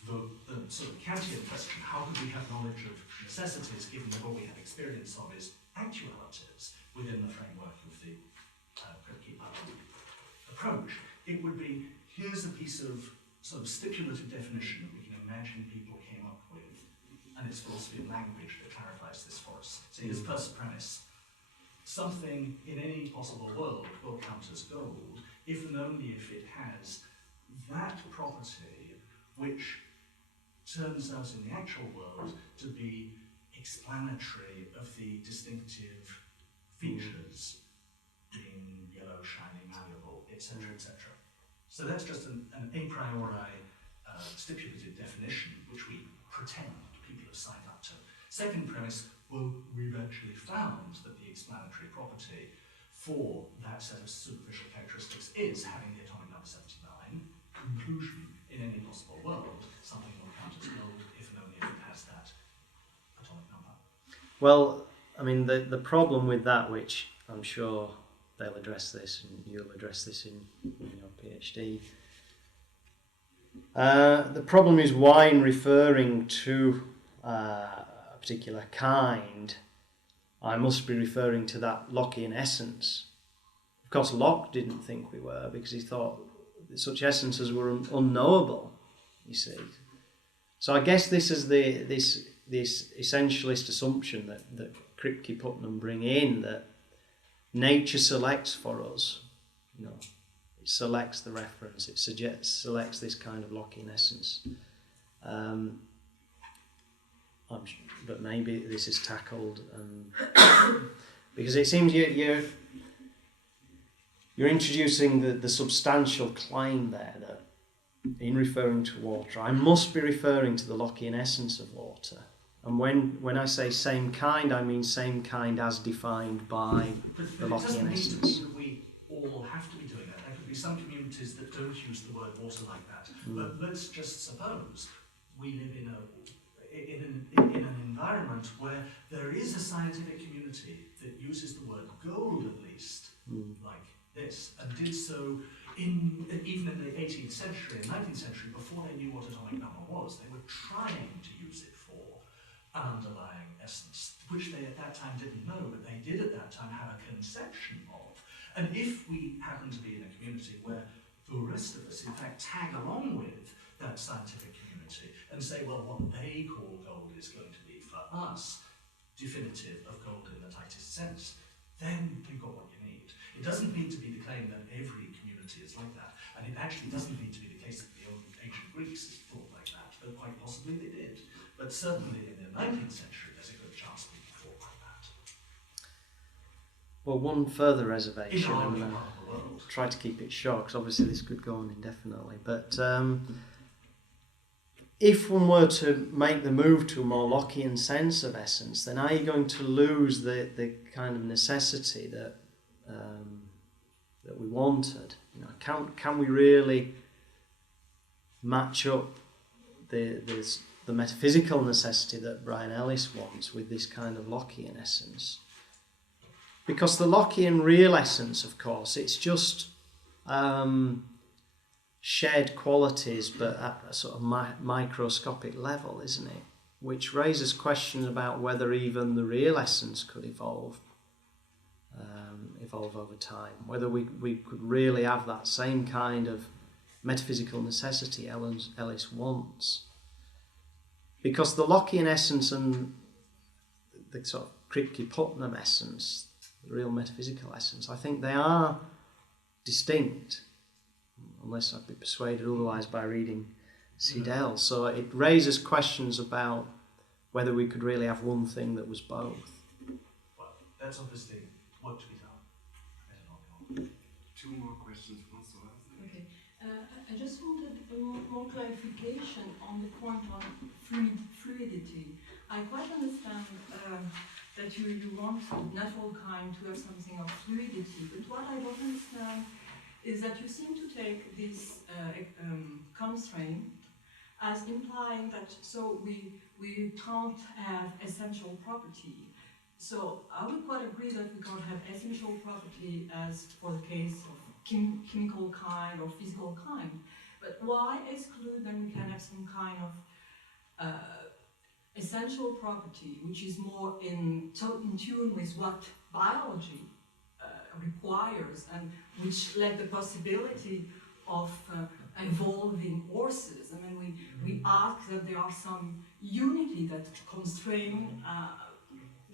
the sort of Kantian question, how could we have knowledge of necessities given that all we have experience of is actualities within the framework of the Kripke-Putnam approach? It would be, here's a piece of sort of stipulative definition that we can imagine people came up with, and it's philosophy of language that clarifies this for us. So here's the first premise. Something in any possible world will count as gold if and only if it has that property which turns out in the actual world to be explanatory of the distinctive features, being yellow, shiny, malleable, etc., etc. So that's just an a priori stipulative definition which we pretend people have signed up to. Second premise, well, we've actually found that the explanatory property for that set of superficial characteristics is having the atomic number 79. Conclusion, in any possible world, something will count as gold if and only if it has that atomic number. Well, I mean, the problem with that, which I'm sure they'll address this, and you'll address this in your PhD, the problem is why, in referring to a particular kind, I must be referring to that Lockean essence. Of course, Locke didn't think we were, because he thought such essences were unknowable, you see. So I guess this is this essentialist assumption that Kripke-Putnam bring in, that nature selects for us, you know, it selects the reference, it selects this kind of Lockean essence. But maybe this is tackled, because it seems you're introducing the substantial claim there that in referring to water, I must be referring to the Lockean essence of water. And when I say same kind, I mean same kind as defined by the Lockean essence. But it doesn't mean to me that we all have to be doing that. There could be some communities that don't use the word water like that. But let's just suppose we live in an environment where there is a scientific community that uses the word gold, at least, like this, and did so even in the 18th century and 19th century, before they knew what atomic number was. They were trying to use it for an underlying essence, which they at that time didn't know, but they did at that time have a conception of. And if we happen to be in a community where the rest of us, in fact, tag along with that scientific community and say, well, what they call gold is going to be for us definitive of gold in the tightest sense, then you've got what you need. It doesn't need to be the claim that every community is like that, and it actually doesn't need to be the case that the old ancient Greeks thought like that, though quite possibly they did. But certainly in the 19th century, there's a good chance people thought like Well, one further in reservation, our and part of the world. try to keep it short, because obviously this could go on indefinitely. But if one were to make the move to a more Lockean sense of essence, then are you going to lose the kind of necessity that that we wanted? You know, can we really match up the metaphysical necessity that Brian Ellis wants with this kind of Lockean essence? Because the Lockean real essence, of course, it's just shared qualities, but at a sort of microscopic level, isn't it? Which raises questions about whether even the real essence could evolve over time. Whether we could really have that same kind of metaphysical necessity Ellis wants. Because the Lockean essence and the sort of Kripke-Putnam essence, the real metaphysical essence, I think they are distinct, unless I'd be persuaded otherwise by reading Seidel. So it raises questions about whether we could really have one thing that was both. Well, that's obviously work to be done. I don't know. 2 more questions, François. Okay. I just wanted more clarification on the point on fluidity. I quite understand that you want natural kind to have something of fluidity, but what I don't understand is that you seem to take this constraint as implying that we can't have essential property. So I would quite agree that we can't have essential property as for the case of chemical kind or physical kind. But why exclude then we can have some kind of essential property which is more in tune with what biology requires, and which let the possibility of evolving horses. I mean, we ask that there are some unity that constrain,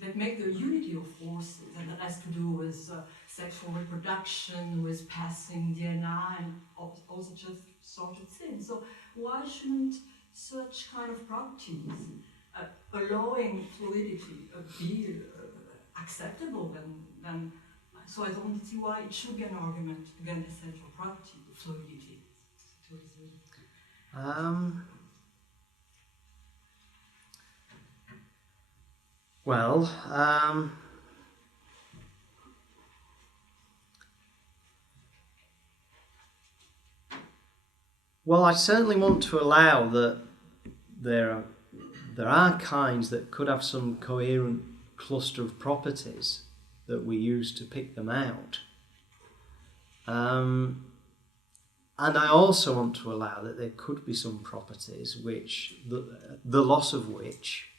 that make the unity of horses, and that has to do with sexual reproduction, with passing DNA, and all such sort of things. So why shouldn't such kind of properties, allowing fluidity, be acceptable then? So I don't see why it should be an argument against essential property, fluidity. Well, I certainly want to allow that there are kinds that could have some coherent cluster of properties that we use to pick them out. And I also want to allow that there could be some properties which, the loss of which,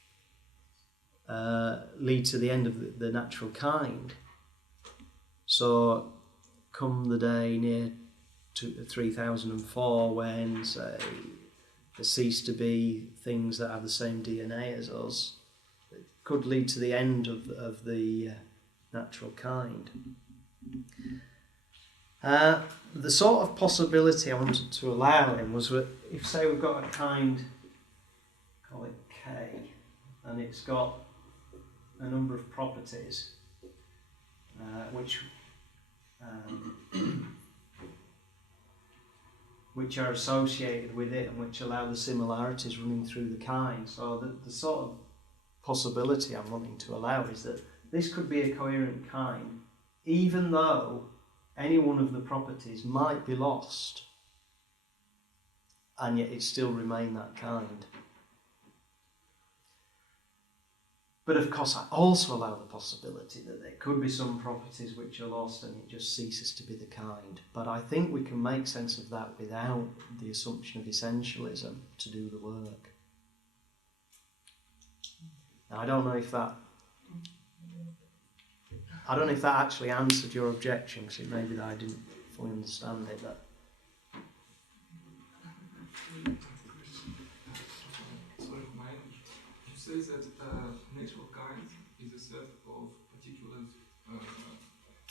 lead to the end of the natural kind. So, come the day near 3004 when, say, there cease to be things that have the same DNA as us, it could lead to the end of the natural kind. The sort of possibility I wanted to allow him was that if, say, we've got a kind, call it K, and it's got a number of properties which are associated with it and which allow the similarities running through the kind. So the sort of possibility I'm wanting to allow is that this could be a coherent kind, even though any one of the properties might be lost, and yet it still remain that kind. But of course I also allow the possibility that there could be some properties which are lost and it just ceases to be the kind. But I think we can make sense of that without the assumption of essentialism to do the work. Now I don't know if that actually answered your objection, because it may be that I didn't fully understand it. But Sorry, mine. You say that natural kind is a set of particulars,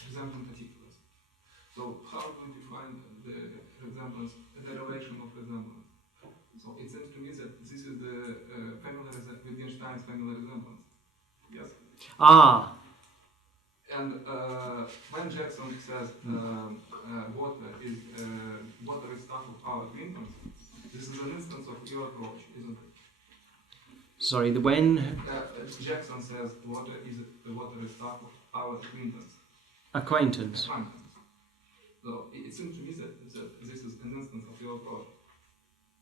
resembling particulars. So how do we define the resemblance, the relation of resemblance? So it seems to me that this is the Wittgenstein's family resemblance. Yes. Ah. And when Jackson says water is stuff of our acquaintance, this is an instance of your approach, isn't it? Sorry, the when Jackson says water is stuff of our acquaintance. acquaintance. So it seems to me that this is an instance of your approach.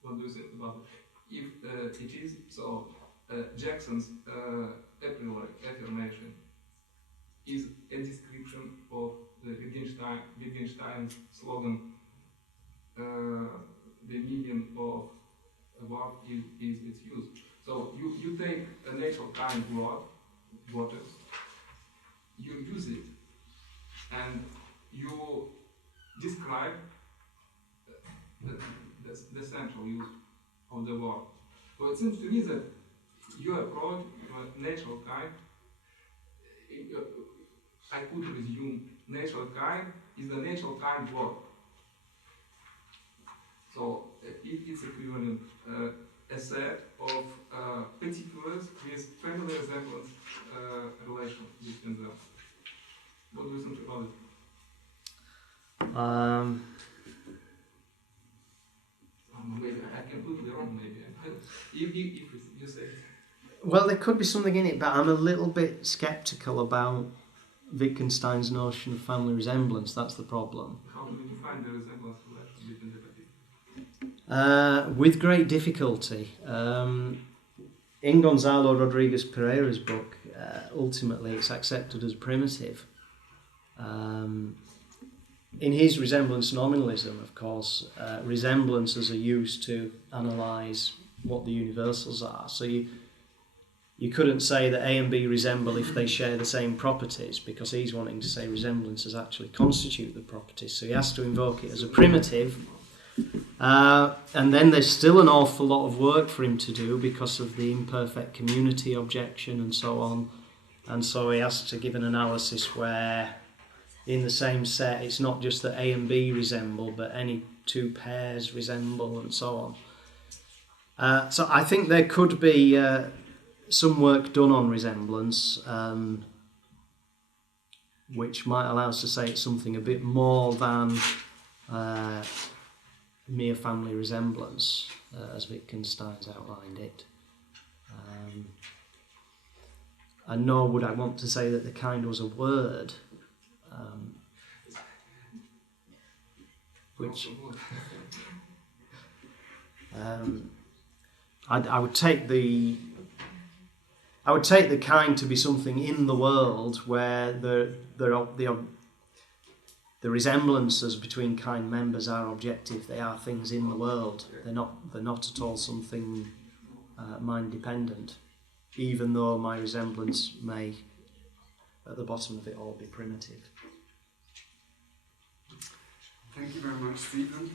What do you think about it? If it is so, Jackson's a priori affirmation is a description of the Wittgenstein's slogan, the meaning of a word is its use. So you take a natural kind word, water, you use it, and you describe the central use of the word. So it seems to me that your approach, your natural kind, I could resume natural kind is the natural kind word. So it's equivalent a set of particulars with family resemblance relation between them. What do you think about it? Maybe I can completely wrong. Maybe if you say it. Well, there could be something in it, but I'm a little bit sceptical about Wittgenstein's notion of family resemblance. That's the problem. How do we define the resemblance relation between the particulars? With great difficulty. In Gonzalo Rodriguez Pereira's book, ultimately it's accepted as primitive. In his resemblance nominalism, of course, resemblances are used to analyse what the universals are. So you couldn't say that A and B resemble if they share the same properties, because he's wanting to say resemblances actually constitute the properties. So he has to invoke it as a primitive. And then there's still an awful lot of work for him to do because of the imperfect community objection and so on. And so he has to give an analysis where in the same set it's not just that A and B resemble, but any two pairs resemble and so on. So I think there could be some work done on resemblance, which might allow us to say it's something a bit more than mere family resemblance, as Wittgenstein's outlined it. And nor would I want to say that the kind was a word, which I would take the kind to be something in the world where the resemblances between kind members are objective. They are things in the world. They're not at all something mind dependent, even though my resemblance may, at the bottom of it all, be primitive. Thank you very much, Stephen.